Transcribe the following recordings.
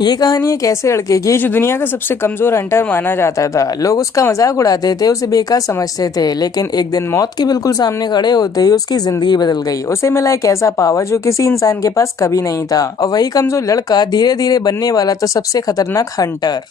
ये कहानी एक ऐसे लड़के की है जो दुनिया का सबसे कमजोर हंटर माना जाता था। लोग उसका मजाक उड़ाते थे, उसे बेकार समझते थे, लेकिन एक दिन मौत के बिल्कुल सामने खड़े होते ही उसकी जिंदगी बदल गई। उसे मिला एक ऐसा पावर जो किसी इंसान के पास कभी नहीं था, और वही कमजोर लड़का धीरे धीरे बनने वाला था सबसे खतरनाक हंटर।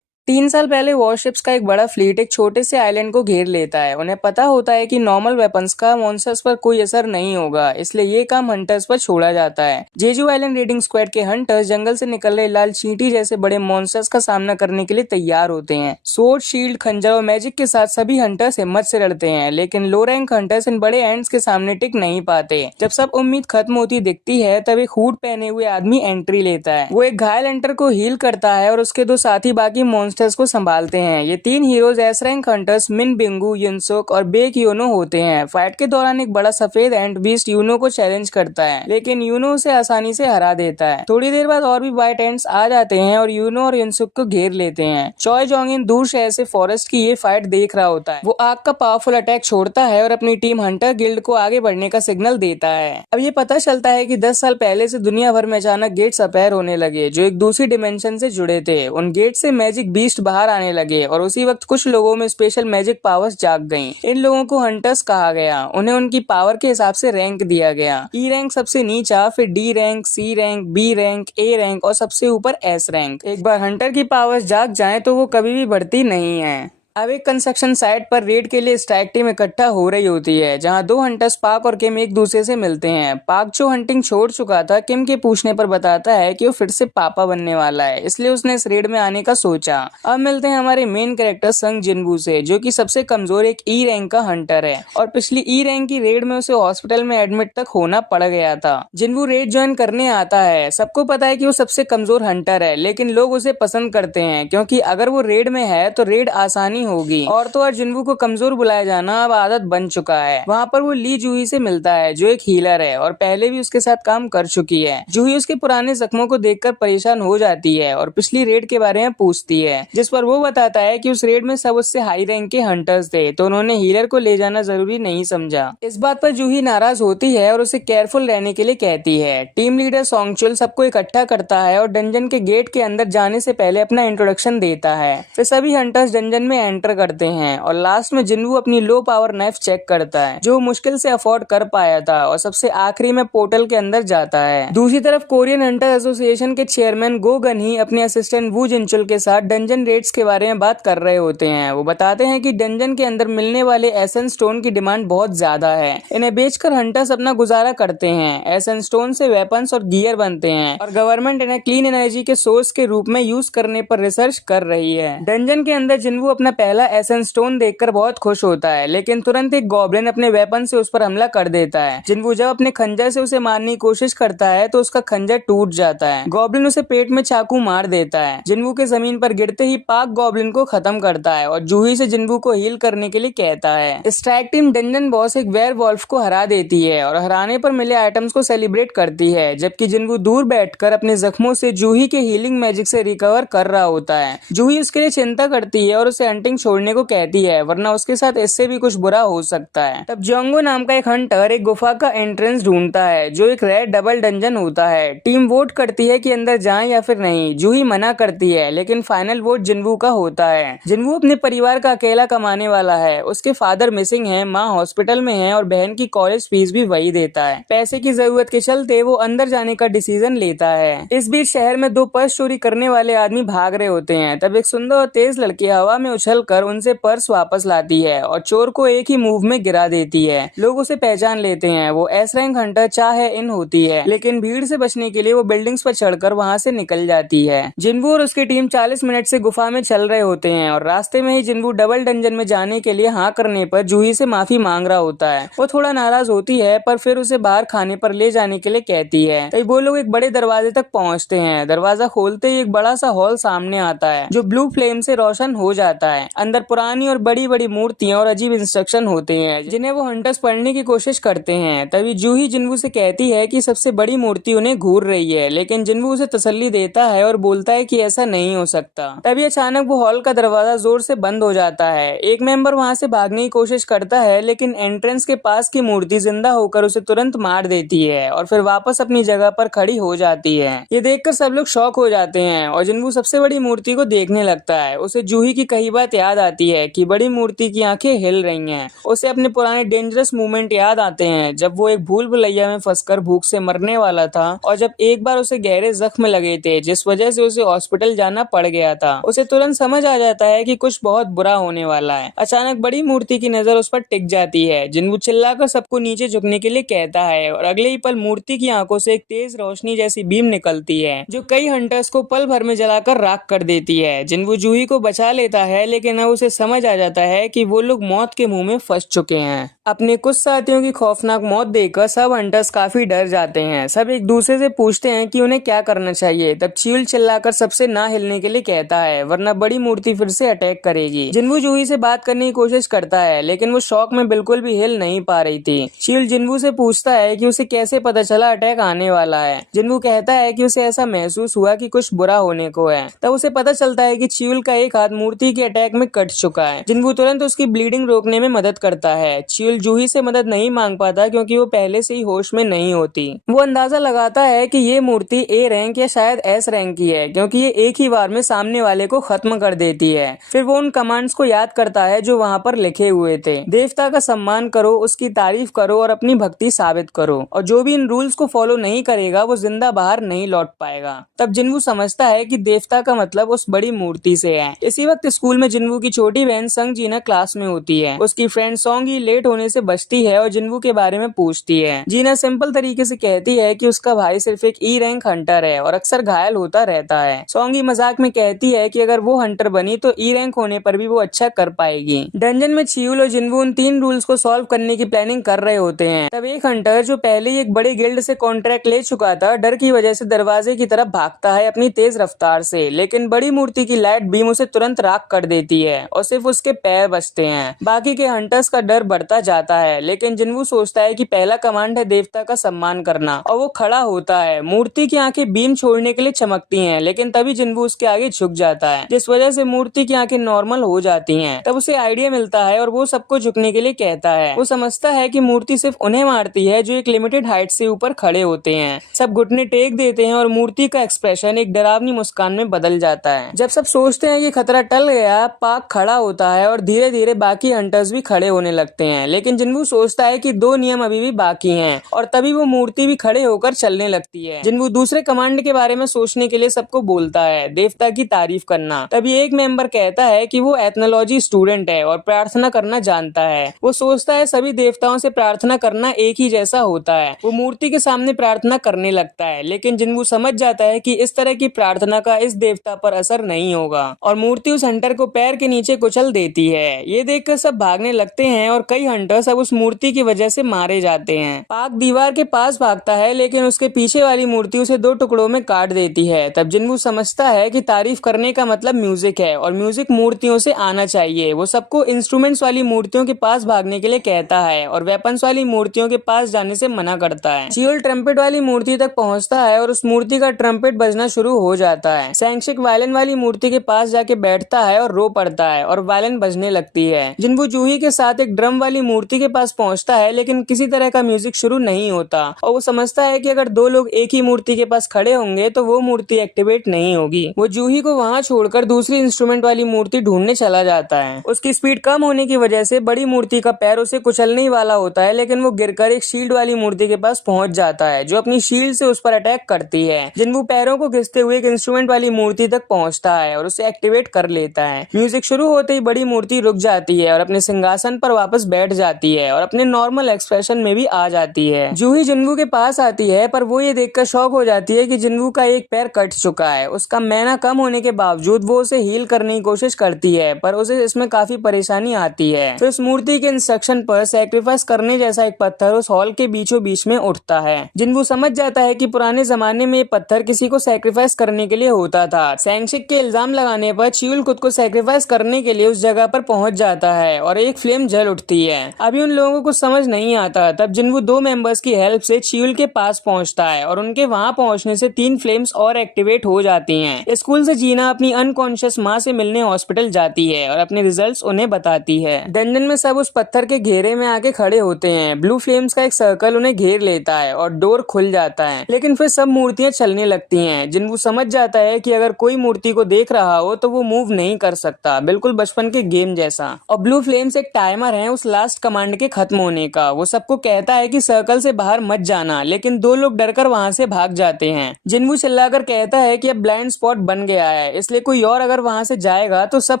3 साल पहले वॉरशिप्स का एक बड़ा फ्लीट एक छोटे से आइलैंड को घेर लेता है। उन्हें पता होता है कि नॉर्मल वेपन्स का मॉन्स्टर्स पर कोई असर नहीं होगा, इसलिए ये काम हंटर्स पर छोड़ा जाता है। जेजू आइलैंड रेडिंग स्क्वाड के हंटर्स जंगल से निकल रहे लाल चींटी जैसे बड़े मॉन्स्टर्स का सामना करने के लिए तैयार होते हैं। सोर्ड, शील्ड, खंजर और मैजिक के साथ सभी हंटर्स हिम्मत से लड़ते हैं, लेकिन लो रैंक हंटर्स इन बड़े एंड्स के सामने टिक नहीं पाते। जब सब उम्मीद खत्म होती दिखती है, तब एक हुड पहने हुए आदमी एंट्री लेता है। वो एक घायल हंटर को हील करता है और उसके दो साथी बाकी मॉन्स्टर्स को संभालते हैं। ये तीन हीरोज एस रैंक हंटर्स मिन बिंगू, युनसुक और बेक यूनो होते हैं। फाइट के दौरान एक बड़ा सफेद एंट बीस्ट यूनो को चैलेंज करता है, लेकिन यूनो उसे आसानी से हरा देता है। थोड़ी देर बाद और भी वाइट एंट्स आ जाते हैं और यूनो और युनसुक को घेर लेते हैं। चॉय जोंगिन दूर शहर से फॉरेस्ट की ये फाइट देख रहा होता है। वो आग का पावरफुल अटैक छोड़ता है और अपनी टीम हंटर गिल्ड को आगे बढ़ने का सिग्नल देता है। अब ये पता चलता है कि 10 साल पहले से दुनिया भर में अचानक गेट्स अपीयर होने लगे, जो एक दूसरी डिमेंशन से जुड़े थे। उन गेट से मैजिक बीस्ट बाहर आने लगे और उसी वक्त कुछ लोगों में स्पेशल मैजिक पावर्स जाग गईं। इन लोगों को हंटर्स कहा गया। उन्हें उनकी पावर के हिसाब से रैंक दिया गया। ई रैंक सबसे नीचा, फिर D rank, C rank, B rank, A rank और सबसे ऊपर एस रैंक। एक बार हंटर की पावर्स जाग जाएं तो वो कभी भी बढ़ती नहीं है। अब एक कंस्ट्रक्शन साइट पर रेड के लिए स्ट्राइक टीम इकट्ठा हो रही होती है, जहां दो हंटर्स पाक और किम एक दूसरे से मिलते हैं। पाक जो हंटिंग छोड़ चुका था, किम के पूछने पर बताता है कि वो फिर से पापा बनने वाला है, इसलिए उसने इस रेड में आने का सोचा। अब मिलते हैं हमारे मेन कैरेक्टर संग जिनवू से, जो कि सबसे कमजोर एक ई रैंक का हंटर है और पिछली ई रैंक की रेड में उसे हॉस्पिटल में एडमिट तक होना पड़ गया था। जिनवू रेड ज्वाइन करने आता है। सबको पता है कि वो सबसे कमजोर हंटर है, लेकिन लोग उसे पसंद करते हैं क्योंकि अगर वो रेड में है तो रेड आसानी होगी। और तो और जिन्वू को कमजोर बुलाया जाना अब आदत बन चुका है। वहाँ पर वो ली जूही से मिलता है, जो एक हीलर है और पहले भी उसके साथ काम कर चुकी है। जूही उसके पुराने जख्मों को देखकर परेशान हो जाती है और पिछली रेड के बारे में पूछती है, जिस पर वो बताता है कि उस रेड में सब उससे हाई रैंक के हंटर्स थे, तो उन्होंने हीलर को ले जाना जरूरी नहीं समझा। इस बात पर जूही नाराज होती है और उसे केयरफुल रहने के लिए कहती है। टीम लीडर सोंगचुल सबको इकट्ठा करता है और डंजन के गेट के अंदर जाने से पहले अपना इंट्रोडक्शन देता है। फिर सभी हंटर्स डंजन में एंटर करते हैं और लास्ट में जिन्वू अपनी लो पावर नाइफ चेक करता है, जो मुश्किल से अफोर्ड कर पाया था, और सबसे आखिरी में पोर्टल के अंदर जाता है। दूसरी तरफ कोरियन हंटर एसोसिएशन के चेयरमैन गो गन ही अपने असिस्टेंट वू जिनचुल के साथ डंजन रेड्स के बारे में बात कर रहे होते हैं। वो बताते हैं कि डंजन के अंदर मिलने वाले एसेंस स्टोन की डिमांड बहुत ज्यादा है। इन्हें बेचकर हंटर्स अपना गुजारा करते हैं। एसेंस स्टोन से वेपन्स और गियर बनते हैं और गवर्नमेंट इन्हें क्लीन एनर्जी के सोर्स के रूप में यूज करने पर रिसर्च कर रही है। डंजन के अंदर जिन्वू अपना पहला एसेंस स्टोन देखकर बहुत खुश होता है, लेकिन तुरंत एक गॉब्लिन अपने वेपन से उस पर हमला कर देता है। जिन्वू जब अपने खंजर से उसे मारने की कोशिश करता है तो उसका खंजर टूट जाता है। गॉब्लिन उसे पेट में चाकू मार देता है। जिन्वू के जमीन पर गिरते ही पाक गॉब्लिन को खत्म करता है और जूही से जिन्वू को हील करने के लिए कहता है। स्ट्राइक टीम डंजन बॉस एक वेयरवॉल्फ को हरा देती है और हराने पर मिले आइटम्स को सेलिब्रेट करती है, जबकि जिन्वू दूर बैठकर अपने जख्मों से जूही के हीलिंग मैजिक से रिकवर कर रहा होता है। जूही उसके लिए चिंता करती है और उसे हंटिंग छोड़ने को कहती है, वरना उसके साथ इससे भी कुछ बुरा हो सकता है। तब जोंगो नाम का एक हंटर एक गुफा का एंट्रेंस ढूंढता है, जो एक रेड डबल डंजन होता है। टीम वोट करती है कि अंदर जाएं या फिर नहीं। जूही मना करती है, लेकिन फाइनल वोट जिन्वू का होता है। जिन्वू अपने परिवार का अकेला कमाने वाला है। उसके फादर मिसिंग है, माँ हॉस्पिटल में है और बहन की कॉलेज फीस भी वही देता है। पैसे की जरूरत के चलते वो अंदर जाने का डिसीजन लेता है। इस बीच शहर में दो पर्स चोरी करने वाले आदमी भाग रहे होते हैं। तब एक सुंदर और तेज लड़की हवा में उछलकर उनसे पर्स वापस लाती है और चोर को एक ही मूव में गिरा देती है। लोग उसे पहचान लेते हैं। वो एस रैंक हंटर चाहे इन होती है, लेकिन भीड़ से बचने के लिए वो बिल्डिंग्स पर चढ़कर वहां से निकल जाती है। जिन्वू और उसकी टीम 40 मिनट से गुफा में चल रहे होते हैं और रास्ते में ही जिन्वू डबल डंजन में जाने के लिए हाँ करने पर जूही से माफी मांग रहा होता है। वो थोड़ा नाराज होती है, पर फिर उसे बाहर खाने पर ले जाने के लिए कहती है। तभी वो लोग एक बड़े दरवाजे तक पहुँचते हैं। दरवाजा खोलते ही एक बड़ा सा हॉल सामने आता है, जो ब्लू फ्लेम से रोशन हो जाता है। अंदर पुरानी और बड़ी बड़ी मूर्तियां और अजीब इंस्ट्रक्शन होते हैं जिन्हें वो हंटर्स पढ़ने की कोशिश करते हैं। तभी जूही जिन्वू से कहती है कि सबसे बड़ी मूर्ति उन्हें घूर रही है, लेकिन जिन्वू उसे तसल्ली देता है और बोलता है कि ऐसा नहीं हो सकता। तभी अचानक वो हॉल का दरवाजा जोर से बंद हो जाता है। एक मेंबर वहां से भागने की कोशिश करता है, लेकिन एंट्रेंस के पास की मूर्ति जिंदा होकर उसे तुरंत मार देती है और फिर वापस अपनी जगह पर खड़ी हो जाती है। ये देखकर सब लोग शॉक हो जाते हैं और जिन्वू सबसे बड़ी मूर्ति को देखने लगता है। उसे जूही की कही बात याद आती है कि बड़ी मूर्ति की आंखें हिल रही हैं। उसे अपने पुराने डेंजरस मूवमेंट याद आते हैं जब वो एक भूल भुलैया में फंसकर भूख से मरने वाला था और जब एक बार उसे गहरे जख्म लगे थे जिस वजह से उसे हॉस्पिटल जाना पड़ गया था। उसे तुरंत समझ आ जाता है कि कुछ बहुत बुरा होने वाला है। अचानक बड़ी मूर्ति की नजर उस पर टिक जाती है। जिन्वू चिल्लाकर सबको नीचे झुकने के लिए कहता है और अगले ही पल मूर्ति की आंखों से एक तेज रोशनी जैसी बीम निकलती है जो कई हंटर्स को पल भर में जलाकर राख कर देती है। जिन्वू जूही को बचा लेता है, लेकिन अब उसे समझ आ जाता है कि वो लोग मौत के मुंह में फंस चुके हैं। अपने कुछ साथियों की खौफनाक मौत देखकर सब हंटर्स काफी डर जाते हैं। सब एक दूसरे से पूछते हैं कि उन्हें क्या करना चाहिए। तब च्यूल चिल्लाकर सबसे ना हिलने के लिए कहता है, वरना बड़ी मूर्ति फिर से अटैक करेगी। जिन्वू जूही से बात करने की कोशिश करता है, लेकिन वो शॉक में बिल्कुल भी हिल नहीं पा रही थी। च्यूल जिन्वू से पूछता है कि उसे कैसे पता चला अटैक आने वाला है। जिन्वू कहता है कि उसे ऐसा महसूस हुआ कि कुछ बुरा होने को है। तब उसे पता चलता है कि च्यूल का एक हाथ मूर्ति के अटैक में कट चुका है। जिन्वू तुरंत उसकी ब्लीडिंग रोकने में मदद करता है। च्यूल जूही से मदद नहीं मांग पाता क्योंकि वो पहले से ही होश में नहीं होती। वो अंदाजा लगाता है कि ये मूर्ति ए रैंक या शायद एस रैंक की है, क्योंकि ये एक ही बार में सामने वाले को खत्म कर देती है। फिर वो उन कमांड्स को याद करता है जो वहाँ पर लिखे हुए थे। देवता का सम्मान करो, उसकी तारीफ करो और अपनी भक्ति साबित करो, और जो भी इन रूल्स को फॉलो नहीं करेगा वो जिंदा बाहर नहीं लौट पाएगा। तब जिन्वू समझता है कि देवता का मतलब उस बड़ी मूर्ति से है। इसी वक्त स्कूल में जिन्वू की छोटी बहन संग जीना क्लास में होती है। उसकी फ्रेंड सोंगी लेट होने से बचती है और जिन्वू के बारे में पूछती है। जीना सिंपल तरीके से कहती है कि उसका भाई सिर्फ एक ई रैंक हंटर है और अक्सर घायल होता रहता है। सोंगी मजाक में कहती है कि अगर वो हंटर बनी तो ई रैंक होने पर भी वो अच्छा कर पाएगी। डंजन में च्यूल और जिन्वू उन 3 रूल्स को सॉल्व करने की प्लानिंग कर रहे होते हैं। तब एक हंटर जो पहले ही एक बड़े गिल्ड से कॉन्ट्रैक्ट ले चुका था, डर की वजह से दरवाजे की तरफ भागता है अपनी तेज रफ्तार से, लेकिन बड़ी मूर्ति की लाइट बीम उसे तुरंत राख कर देती है और सिर्फ उसके पैर बचते हैं। बाकी के हंटर्स का डर बढ़ता जाता है, लेकिन जिन्वू सोचता है कि पहला कमांड है देवता का सम्मान करना, और वो खड़ा होता है। मूर्ति की आंखें बीम छोड़ने के लिए चमकती हैं, लेकिन तभी जिन्वू उसके आगे झुक जाता है, जिस वजह से मूर्ति की आंखें नॉर्मल हो जाती हैं। तब उसे आइडिया मिलता है और वो सबको झुकने के लिए कहता है। वो समझता है कि मूर्ति सिर्फ उन्हें मारती है जो एक लिमिटेड हाइट से ऊपर खड़े होते हैं। सब घुटने टेक देते हैं और मूर्ति का एक्सप्रेशन एक डरावनी मुस्कान में बदल जाता है। जब सब सोचते हैं कि खतरा टल गया, पाक खड़ा होता है और धीरे धीरे बाकी हंटर्स भी खड़े होने लगते हैं, लेकिन जिन्वू सोचता है कि 2 नियम अभी भी बाकी हैं, और तभी वो मूर्ति भी खड़े होकर चलने लगती है। जिन्वू दूसरे कमांड के बारे में सोचने के लिए सबको बोलता है, देवता की तारीफ करना। तभी एक मेंबर कहता है कि वो एथनोलॉजी स्टूडेंट है और प्रार्थना करना जानता है। वो सोचता है सभी देवताओं से प्रार्थना करना एक ही जैसा होता है। वो मूर्ति के सामने प्रार्थना करने लगता है, लेकिन जिन्वू समझ जाता है कि इस तरह की प्रार्थना का इस देवता पर असर नहीं होगा, और मूर्ति उस हंटर को पैर के नीचे कुचल देती है। ये देखकर सब भागने लगते हैं और कई हंटर्स अब उस मूर्ति की वजह से मारे जाते हैं। पाक दीवार के पास भागता है, लेकिन उसके पीछे वाली मूर्ति उसे 2 टुकड़ों में काट देती है। तब जिन्वू समझता है कि तारीफ करने का मतलब म्यूजिक है और म्यूजिक मूर्तियों से आना चाहिए। वो सबको इंस्ट्रूमेंट्स वाली मूर्तियों के पास भागने के लिए कहता है और वेपन्स वाली मूर्तियों के पास जाने से मना करता है। च्यूल ट्रम्पेट वाली मूर्ति तक पहुंचता है और उस मूर्ति का ट्रम्पेट बजना शुरू हो जाता है। सैंगशिक वायलिन वाली मूर्ति के पास जाके बैठता है और रो पड़ता है और वायलिन बजने लगती है। जिन्वू जूही के साथ एक ड्रम वाली मूर्ति के पास पहुंचता है, लेकिन किसी तरह का म्यूजिक शुरू नहीं होता, और वो समझता है कि अगर 2 लोग एक ही मूर्ति के पास खड़े होंगे तो वो मूर्ति एक्टिवेट नहीं होगी। वो जूही को वहाँ छोड़कर दूसरी इंस्ट्रूमेंट वाली मूर्ति ढूंढने चला जाता है। उसकी स्पीड कम होने की वजह से बड़ी मूर्ति का पैर उसे कुचलने वाला होता है, लेकिन वो गिरकर एक शील्ड वाली मूर्ति के पास पहुंच जाता है जो अपनी शील्ड से उस पर अटैक करती है। जिन्वू पैरों को घिसते हुए एक इंस्ट्रूमेंट वाली मूर्ति तक पहुंचता है और उसे एक्टिवेट कर लेता है। म्यूजिक शुरू होते ही बड़ी मूर्ति रुक जाती है और अपने सिंहासन पर वापस बैठ जाती है और अपने नॉर्मल एक्सप्रेशन में भी आ जाती है। जूही जिन्वू के पास आती है, पर वो ये देखकर शॉक हो जाती है कि जिन्वू का एक पैर कट चुका है। उसका मैना कम होने के बावजूद वो उसे हील करने की कोशिश करती है, पर उसे इसमें काफी परेशानी आती है। तो इस मूर्ति के इंस्ट्रक्शन पर सैक्रिफाइस करने जैसा एक पत्थर उस हॉल के बीचों बीच में उठता है। जिन्वू समझ जाता है कि पुराने जमाने में ये पत्थर किसी को सैक्रिफाइस करने के लिए होता था। सैंगशिक के इल्जाम लगाने पर च्यूल खुद को सैक्रिफाइस प्रेस करने के लिए उस जगह पर पहुंच जाता है और एक फ्लेम जल उठती है। अभी उन लोगों को कुछ समझ नहीं आता, तब जिन्वू 2 मेंबर्स की हेल्प से च्यूल के पास पहुंचता है और उनके वहां पहुंचने से 3 फ्लेम्स और एक्टिवेट हो जाती हैं। स्कूल से जीना अपनी अनकॉन्शियस माँ से मिलने हॉस्पिटल जाती है और अपने रिजल्ट्स उन्हें बताती है। डंजन में सब उस पत्थर के घेरे में आके खड़े होते हैं। ब्लू फ्लेम्स का एक सर्कल उन्हें घेर लेता है और डोर खुल जाता है, लेकिन फिर सब मूर्तियां चलने लगती हैं। जिन्वू समझ जाता है कि अगर कोई मूर्ति को देख रहा हो तो वो मूव नहीं कर सकता, बिल्कुल बचपन के गेम जैसा। और ब्लू फ्लेम्स एक टाइमर है उस लास्ट कमांड के खत्म होने का। वो सबको कहता है कि सर्कल से बाहर मत जाना, लेकिन 2 लोग डरकर वहां से भाग जाते हैं। जिन्वू चिल्लाकर कहता है कि अब ब्लाइंड स्पॉट बन गया है, इसलिए कोई और अगर वहां से जाएगा तो सब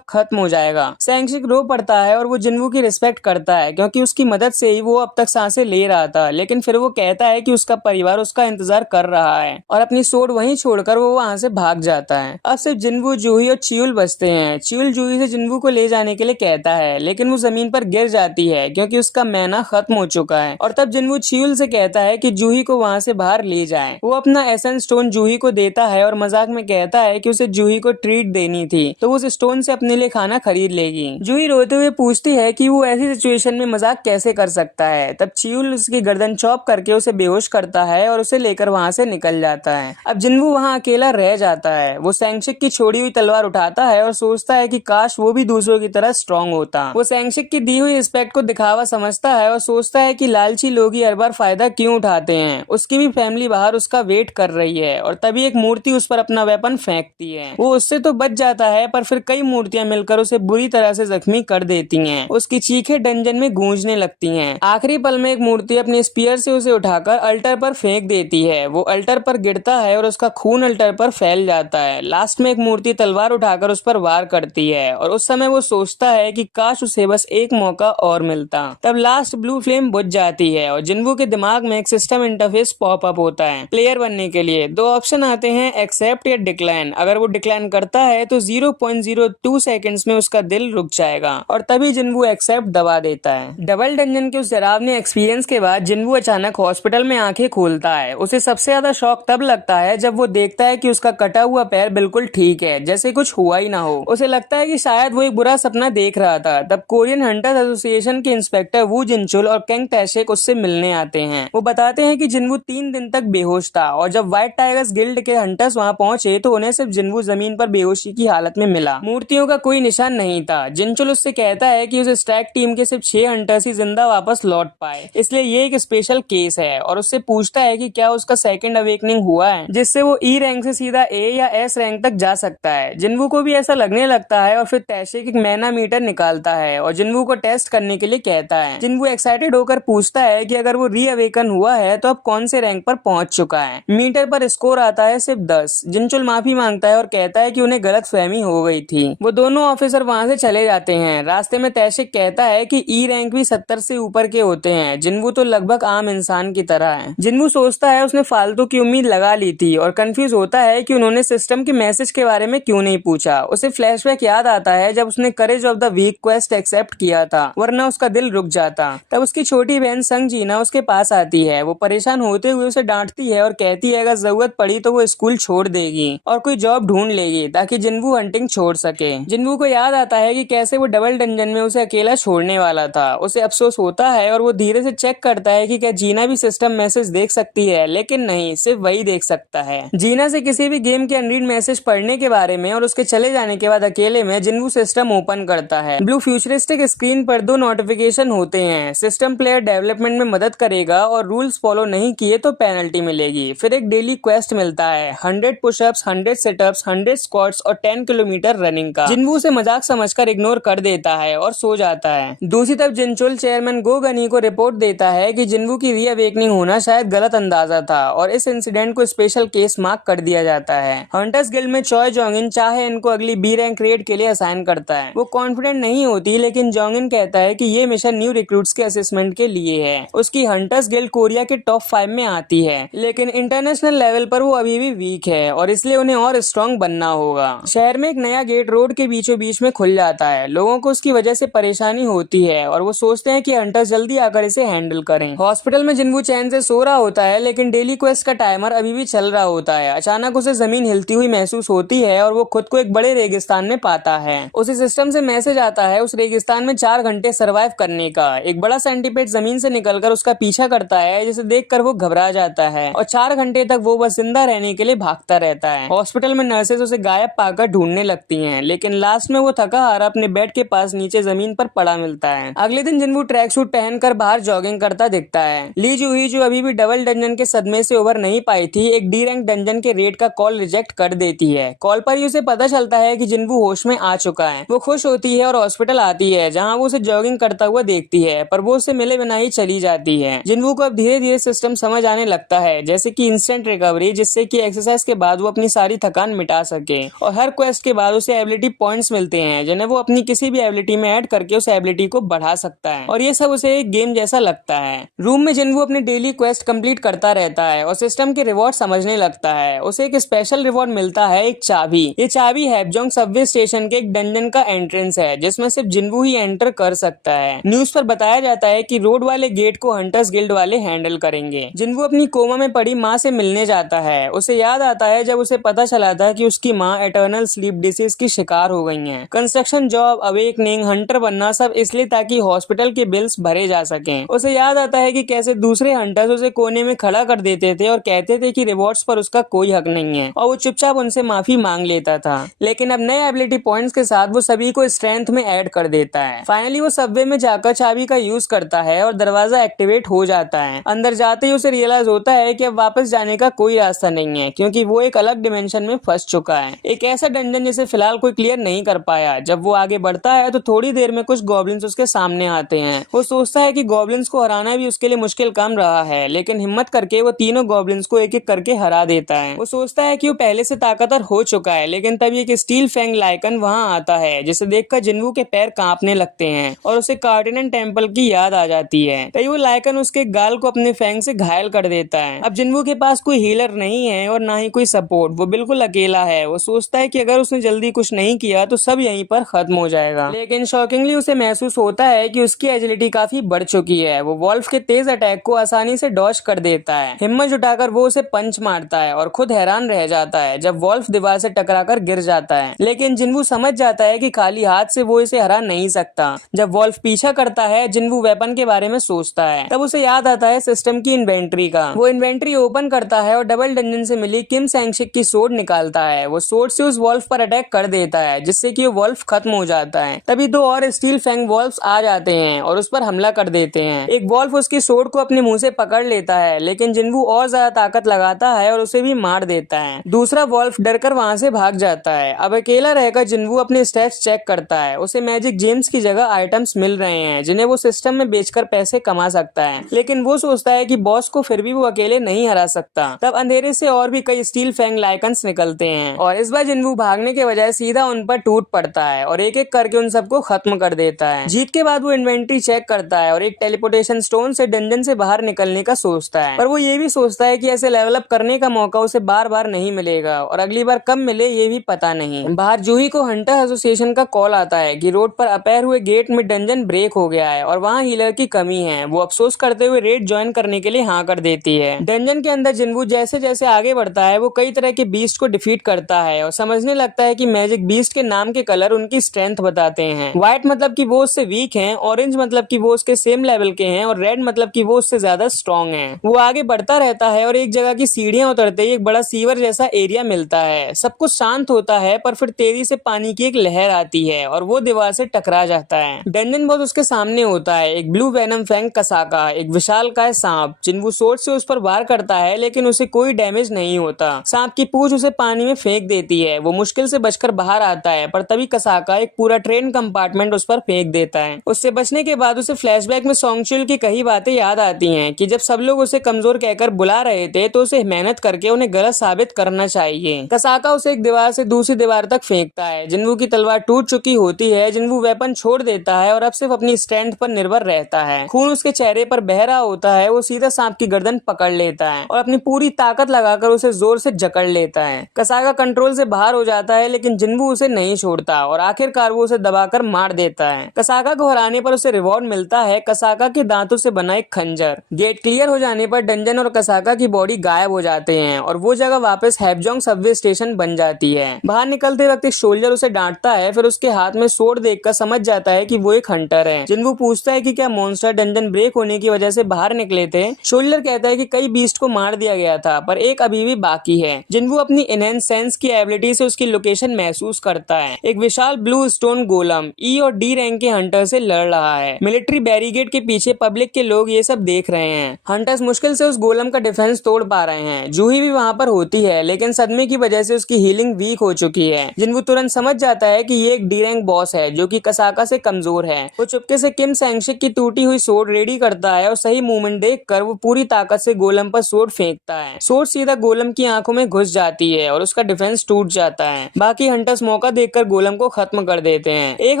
खत्म हो जाएगा। सैंगशिक रो पड़ता है और वो जिन्वू की रिस्पेक्ट करता है क्योंकि उसकी मदद से ही वो अब तक सांसें ले रहा था, लेकिन फिर वो कहता है कि उसका परिवार उसका इंतजार कर रहा है और अपनी सोड वहीं छोड़कर वो वहां से भाग जाता है। अब सिर्फ जिन्वू, जूही और च्यूल बचते हैं। च्यूल जूही से जिन्वू को ले जाने के लिए कहता है, लेकिन वो जमीन पर गिर जाती है क्योंकि उसका मैना खत्म हो चुका है। और तब जिन्वू च्यूल से कहता है कि जूही को वहां से बाहर ले जाए। वो अपना एसेंस स्टोन जूही को देता है और मजाक में कहता है कि उसे जूही को ट्रीट देनी थी तो वो उस स्टोन से अपने लिए खाना खरीद लेगी। जूही रोते हुए पूछती है कि वो ऐसी सिचुएशन में मजाक कैसे कर सकता है। तब च्यूल उसकी गर्दन चॉप करके उसे बेहोश करता है और उसे लेकर वहां से निकल जाता है। अब जिन्वू वहां अकेला रह जाता है। वो सैंगशिक की छोड़ी हुई तलवार उठाता है और सोचता है कि काश वो भी दूसरों की तरह स्ट्रांग होता। वो सैंगशिक की दी हुई रिस्पेक्ट को दिखावा समझता है और सोचता है कि लालची लोग ही हर बार फायदा क्यों उठाते हैं। उसकी भी फैमिली बाहर उसका वेट कर रही है और तभी एक मूर्ति उस पर अपना वेपन फेंकती है। वो उससे तो बच जाता है, पर फिर कई मूर्तियां मिलकर उसे बुरी तरह से जख्मी कर देती हैं। उसकी चीखें डंजन में गूंजने लगती हैं। आखिरी पल में एक मूर्ति अपने स्पीयर से उसे उठाकर अल्टर पर फेंक देती है। वो अल्टर पर गिरता है और उसका खून अल्टर पर फैल जाता है। लास्ट में एक मूर्ति तलवार उठाकर उस पर वार करती है और उस समय वो सोचता है कि काश उसे बस एक मौका और मिलता। तब लास्ट ब्लू फ्लेम बुझ जाती है और जिन्वू के दिमाग में एक सिस्टम इंटरफेस पॉप अप होता है। प्लेयर बनने के लिए 2 ऑप्शन आते हैं, एक्सेप्ट या डिक्लाइन। अगर वो डिक्लाइन करता है तो 0.02 सेकंड्स में उसका दिल रुक जाएगा और तभी जिन्वू एक्सेप्ट दबा देता है। डबल डंजन के उस डरावने एक्सपीरियंस के बाद जिन्वू अचानक हॉस्पिटल में आंखें खोलता है। उसे सबसे ज्यादा शॉक तब लगता है जब वो देखता है कि उसका कटा हुआ पैर बिल्कुल ठीक है, जैसे कुछ हुआ ही ना हो। उसे लगता है कि शायद वो एक बुरा सपना देख रहा था। तब कोरियन हंटर्स एसोसिएशन के इंस्पेक्टर वू जिनचुल और केंग टैशेक उससे मिलने आते हैं। वो बताते हैं कि जिन्वू 3 दिन तक बेहोश था और जब व्हाइट टाइगर्स गिल्ड के हंटर्स वहां पहुंचे तो उन्हें सिर्फ जिन्वू जमीन पर बेहोशी की हालत में मिला। मूर्तियों का कोई निशान नहीं था। जिनचुल उससे कहता है कि उस स्ट्राइक टीम के सिर्फ 6 हंटर्स ही जिंदा वापस लौट पाए, इसलिए ये एक स्पेशल केस है। और उससे पूछता है कि क्या उसका सेकंड अवेकनिंग हुआ है जिससे वो ई रैंक से सीधा ए या एस रैंक तक जा सकता है। जिन्वू को भी ऐसा लगने लगता है और फिर टैशेक एक मैना मीटर निकालता है और जिन्वू को टेस्ट करने के लिए कहता है। जिन्वू एक्साइटेड होकर पूछता है कि अगर वो री अवेकन हुआ है तो अब कौन से रैंक पर पहुंच चुका है। मीटर पर स्कोर आता है सिर्फ 10। जिनचुल माफी मांगता है और कहता है कि उन्हें गलतफहमी हो गई थी। वो दोनों ऑफिसर वहां से चले जाते हैं। रास्ते में टैशेक कहता है कि ई रैंक भी 70 से ऊपर के होते हैं। जिन्वू तो लगभग आम इंसान की तरह है। जिन्वू सोचता है उसने फालतू की उम्मीद लगा ली थी और कंफ्यूज होता है कि उन्होंने सिस्टम के मैसेज के बारे में क्यों नहीं पूछा। उसे फ्लैशबैक याद आता है जब उसने courage of the week quest accept किया था, वरना उसका दिल रुक जाता। तब उसकी छोटी बहन संग जीना उसके पास आती है। वो परेशान होते हुए उसे डांटती है और कहती है अगर जरूरत पड़ी तो वो स्कूल छोड़ देगी और कोई जॉब ढूंढ लेगी ताकि जिन्वू हंटिंग छोड़ सके। जिन्वू को याद आता है कि कैसे वो डबल डंजन में उसे अकेला छोड़ने वाला था। उसे अफसोस होता है और वो धीरे से चेक करता है कि क्या जीना भी सिस्टम मैसेज देख सकती है, लेकिन नहीं, सिर्फ वही देख सकता है। जीना से किसी भी गेम के अनरीड मैसेज पढ़ने के बारे में और उसके चले जाने के बाद अकेले में जिन्वू सिस्टम ओपन करता है। ब्लू फ्यूचरिस्टिक स्क्रीन पर 2 नोटिफिकेशन होते हैं। सिस्टम प्लेयर डेवलपमेंट में मदद करेगा और रूल्स फॉलो नहीं किए तो पेनल्टी मिलेगी। फिर एक डेली क्वेस्ट मिलता है, 100 पुशअप्स, 100 सिटअप्स, 100 स्क्वाट्स और 10 किलोमीटर रनिंग का। जिन्वू उसे मजाक समझकर इग्नोर कर देता है और सो जाता है। दूसरी तरफ जिनचुल चेयरमैन गो गनी को रिपोर्ट देता है कि जिन्वू की री अवेकनिंग होना शायद गलत अंदाजा था और इस इंसिडेंट को स्पेशल केस मार्क कर दिया जाता है। हंटर्स गिल्ड में चॉय जोंगिन चाहे इनको अगली बी रैंक रेड के लिए असाइन करता है। वो कॉन्फिडेंट नहीं होती, लेकिन जोंगिन कहता है कि ये मिशन न्यू रिक्रूट्स के असेसमेंट के लिए है। उसकी हंटर्स गिल्ड कोरिया के टॉप 5 में आती है, लेकिन इंटरनेशनल लेवल पर वो अभी भी वीक है और इसलिए उन्हें और स्ट्रॉन्ग बनना होगा। शहर में एक नया गेट रोड के बीचों बीच में खुल जाता है। लोगों को उसकी वजह से परेशानी होती है और वो सोचते हैं कि हंटर्स जल्दी आकर इसे हैंडल करें। हॉस्पिटल में जिन्वू चैन से सो रहा होता है, लेकिन डेली क्वेस्ट का टाइमर अभी भी चल रहा होता है। अचानक उसे जमीन हिलती हुई महसूस होती है और वो खुद को एक बड़े रेगिस्तान में पाता आता है। उसे सिस्टम से मैसेज आता है उस रेगिस्तान में 4 घंटे सर्वाइव करने का। एक बड़ा सेंटीपेड जमीन से निकलकर उसका पीछा करता है, जिसे देखकर वो घबरा जाता है और 4 घंटे तक वो बस जिंदा रहने के लिए भागता रहता है। हॉस्पिटल में नर्सेज उसे गायब पाकर ढूंढने लगती हैं, लेकिन लास्ट में वो थका हारा अपने बेड के पास नीचे जमीन पर पड़ा मिलता है। अगले दिन जिन्वू ट्रैक सूट पहनकर बाहर जॉगिंग करता दिखता है। ली जूही जो अभी भी डबल डंजन के सदमे से उभर नहीं पाई थी, एक डी रैंक डंजन के रेड का कॉल रिजेक्ट कर देती है। कॉल पर ही उसे पता चलता है कि जिन्वू होश में आ चुका है। वो खुश होती है और हॉस्पिटल आती है, जहाँ वो उसे जॉगिंग करता हुआ देखती है, पर वो उसे मिले बिना ही चली जाती है। जिन्वू को अब धीरे धीरे सिस्टम समझ आने लगता है, जैसे कि इंस्टेंट रिकवरी, जिससे कि एक्सरसाइज के बाद वो अपनी सारी थकान मिटा सके, और हर क्वेस्ट के बाद उसे एबिलिटी पॉइंट्स मिलते हैं, जिन्हें वो अपनी किसी भी एबिलिटी में ऐड करके उस एबिलिटी को बढ़ा सकता है, और ये सब उसे एक गेम जैसा लगता है। रूम में जिन्वू अपनी डेली क्वेस्ट कंप्लीट करता रहता है और सिस्टम के रिवॉर्ड समझने लगता है। उसे एक स्पेशल रिवॉर्ड मिलता है, एक चाबी। ये चाबी हैपजोंग सबवे स्टेशन के एक डंजन का एंट्रेंस है, जिसमें सिर्फ जिन्वू ही एंटर कर सकता है। न्यूज पर बताया जाता है कि रोड वाले गेट को हंटर्स गिल्ड वाले हैंडल करेंगे। जिन्वू अपनी कोमा में पड़ी माँ से मिलने जाता है। उसे याद आता है जब उसे पता चला था कि उसकी माँ एटर्नल स्लीप डिसीज की शिकार हो गई हैं। कंस्ट्रक्शन जॉब, अवेकनिंग, हंटर बनना, सब इसलिए ताकि हॉस्पिटल के बिल्स भरे जा सकें। उसे याद आता है कि कैसे दूसरे हंटर्स उसे कोने में खड़ा कर देते थे और कहते थे कि रिवॉर्ड्स पर उसका कोई हक नहीं है, और वो चुपचाप उनसे माफी मांग लेता था। लेकिन अब नए एबिलिटी पॉइंट्स के साथ वो सभी को स्ट्रेंथ में ऐड कर देता है। फाइनली वो सबवे में जाकर चाबी का यूज करता है और दरवाजा एक्टिवेट हो जाता है। अंदर जाते ही उसे रियलाइज होता है कि अब वापस जाने का कोई रास्ता नहीं है, क्योंकि वो एक अलग डिमेंशन में फंस चुका है। एक ऐसा डंजन जिसे फिलहाल कोई क्लियर नहीं कर पाया। जब वो आगे बढ़ता है तो थोड़ी देर में कुछ गॉब्लिन्स उसके सामने आते हैं। वो सोचता है कि गॉब्लिन्स को हराना भी उसके लिए मुश्किल काम रहा है, लेकिन हिम्मत करके वो तीनों गॉब्लिन्स को एक एक करके हरा देता है। वो सोचता है कि वो पहले से ताकतवर हो चुका है, लेकिन तभी एक स्टील फैंग लाइकन वहां आता है, जिसे देखकर जिन्वू के पैर कांपने लगते हैं और उसे कार्डिनन टेम्पल की याद आ जाती है। तभी वो लाइकन उसके गाल को अपने फैंग से घायल कर देता है। अब जिन्वू के पास कोई हीलर नहीं है और ना ही कोई सपोर्ट, वो बिल्कुल अकेला है। वो सोचता है कि अगर उसने जल्दी कुछ नहीं किया तो सब यहीं पर खत्म हो जाएगा, लेकिन शॉकिंगली उसे महसूस होता है कि उसकी एजिलिटी काफी बढ़ चुकी है। वो वॉल्फ के तेज अटैक को आसानी से डॉज कर देता है। हिम्मत जुटाकर वो उसे पंच मारता है और खुद हैरान रह जाता है जब वॉल्फ दीवार से टकराकर गिर जाता है, लेकिन जिन्वू समझ जाता है कि खाली हाथ से वो इसे हरा नहीं सकता। जब वॉल्फ पीछा करता है, जिन्वू वेपन के बारे में सोचता है। तब उसे याद आता है सिस्टम की इन्वेंट्री का। वो इन्वेंट्री ओपन करता है और डबल डंजन से मिली किम सैंगशिक की सोर्ड निकालता है। वो सोर्ड से उस वॉल्फ पर अटैक कर देता है, जिससे कि वो वॉल्फ खत्म हो जाता है। तभी 2 और स्टील फैंग वॉल्फ्स आ जाते हैं और उस पर हमला कर देते हैं। एक वॉल्फ उसकी सोर्ड को अपने मुंह से पकड़ लेता है, लेकिन जिन्वू और ज्यादा ताकत लगाता है और उसे भी मार देता है। दूसरा वॉल्फ डरकर वहां से भाग जाता है। अब अकेला रहकर जिन्वू अपने स्टैट्स चेक करता है। उसे मैजिक जेम्स की जगह आइटम्स मिल रहे हैं, जिन्हें वो सिस्टम में बेचकर पैसे कमा सकता है, लेकिन वो सोचता है कि बॉस को फिर भी वो अकेले नहीं हरा सकता। तब अंधेरे से और भी कई स्टील फैंग लाइकन्स निकलते हैं और इस बार जिन्वू भागने के बजाय सीधा उन पर टूट पड़ता है और एक एक करके उन सबको खत्म कर देता है। जीत के बाद वो इन्वेंट्री चेक करता है और एक टेलीपोर्टेशन स्टोन से डंजन से बाहर निकलने का सोचता है, पर वो ये भी सोचता है कि ऐसे लेवल अप करने का मौका उसे बार बार नहीं मिलेगा और अगली बार कब मिले ये भी पता नहीं। बाहर जूही को हंटर एसोसिएशन का कॉल आता है कि रोड पर अपेयर हुए गेट में डंजन ब्रेक हो गया है और वहाँ हीलर की कमी है। वो अफसोस करते हुए रेड ज्वाइन करने के लिए हाँ कर देती है। डंजन के अंदर जिन्वू जैसे जैसे आगे बढ़ता है, वो कई तरह के बीस्ट को डिफीट करता है और समझने लगता है कि मैजिक बीस्ट के नाम के कलर उनकी स्ट्रेंथ बताते हैं। व्हाइट मतलब कि वो उससे वीक हैं, ऑरेंज मतलब कि वो उसके सेम लेवल के हैं और रेड मतलब कि वो उससे ज्यादा स्ट्रॉन्ग हैं। वो आगे बढ़ता रहता है और एक जगह की सीढ़ियां उतरते ही एक बड़ा सीवर जैसा एरिया मिलता है। सब कुछ शांत होता है, पर फिर तेजी से पानी की एक लहर आती है और वो दीवार से टकरा जाता है। डंजन बहुत उसके सामने होता है, एक ब्लू वेनम फैंग कसाका, एक विशालकाय सांप। जिन्वू सोर्ड से उस पर वार करता है, लेकिन उसे कोई डैमेज नहीं होता। सांप की पूंछ उसे पानी में फेंक देती है। वो मुश्किल से बचकर बाहर आता है, पर तभी कसाका एक पूरा ट्रेन कंपार्टमेंट उस पर फेंक देता है। उससे बचने के बाद उसे फ्लैशबैक में सोंगचुल की कई बातें याद आती हैं कि जब सब लोग उसे कमजोर कहकर बुला रहे थे तो उसे मेहनत करके उन्हें गलत साबित करना चाहिए। कसाका उसे एक दीवार से दूसरी दीवार तक फेंकता है। जिन्वू की तलवार टूट चुकी होती है। जिन्वू वेपन छोड़ देता है और अब सिर्फ अपनी स्ट्रेंथ पर निर्भर रहता है। खून उसके चेहरे पर बह रहा होता है। वो सीधा सांप की गर्दन पकड़ लेता है और अपनी पूरी ताकत लगाकर उसे जोर से जकड़ लेता है। कसाका कंट्रोल से बाहर हो जाता है, लेकिन जिन्वू उसे नहीं छोड़ता और आखिरकार वो उसे दबाकर मार देता है। कसाका को हराने पर उसे रिवॉर्ड मिलता है, कसाका के दांतों से बना एक खंजर। गेट क्लियर हो जाने पर डंजन और कसाका की बॉडी गायब हो जाते हैं और वो जगह वापस हैपजोंग सबवे स्टेशन बन जाती है। बाहर निकलते वक्त एक सोल्जर उसे डांटता है। फिर उसके हाथ में स्वॉर्ड देखकर समझ जाता है कि वो एक हंटर है। जिन्वू पूछता है कि क्या मॉन्स्टर डंजन ब्रेक होने की वजह से बाहर निकले थे। शोल्डर कहता है कि कई बीस्ट को मार दिया गया था पर एक अभी भी बाकी है। जिन्वू अपनी एनहेंस सेंस की एबिलिटी से उसकी लोकेशन महसूस करता है। एक विशाल ब्लू स्टोन गोलम ई और डी रैंक के हंटर से लड़ रहा है। मिलिट्री बैरिकेड के पीछे पब्लिक के लोग ये सब देख रहे हैं। हंटर्स मुश्किल से उस गोलम का डिफेंस तोड़ पा रहे हैं। जूही भी वहाँ पर होती है लेकिन सदमे की वजह से उसकी हीलिंग वीक हो चुकी है। जिन्वू तुरंत समझ जाता है कि ये एक डी रैंक बॉस है जो कि कसाका से कमजोर है। वो चुपके से किम सैंगशिक की टूटी हुई सोर्ड रेडी करता है और सही मूवमेंट देखकर वो पूरी ताकत से गोलम पर सोर्ड फेंकता है। सोर्ड सीधा गोलम की आंखों में घुस जाती है और उसका डिफेंस टूट जाता है। बाकी हंटर्स मौका देखकर गोलम को खत्म कर देते हैं। एक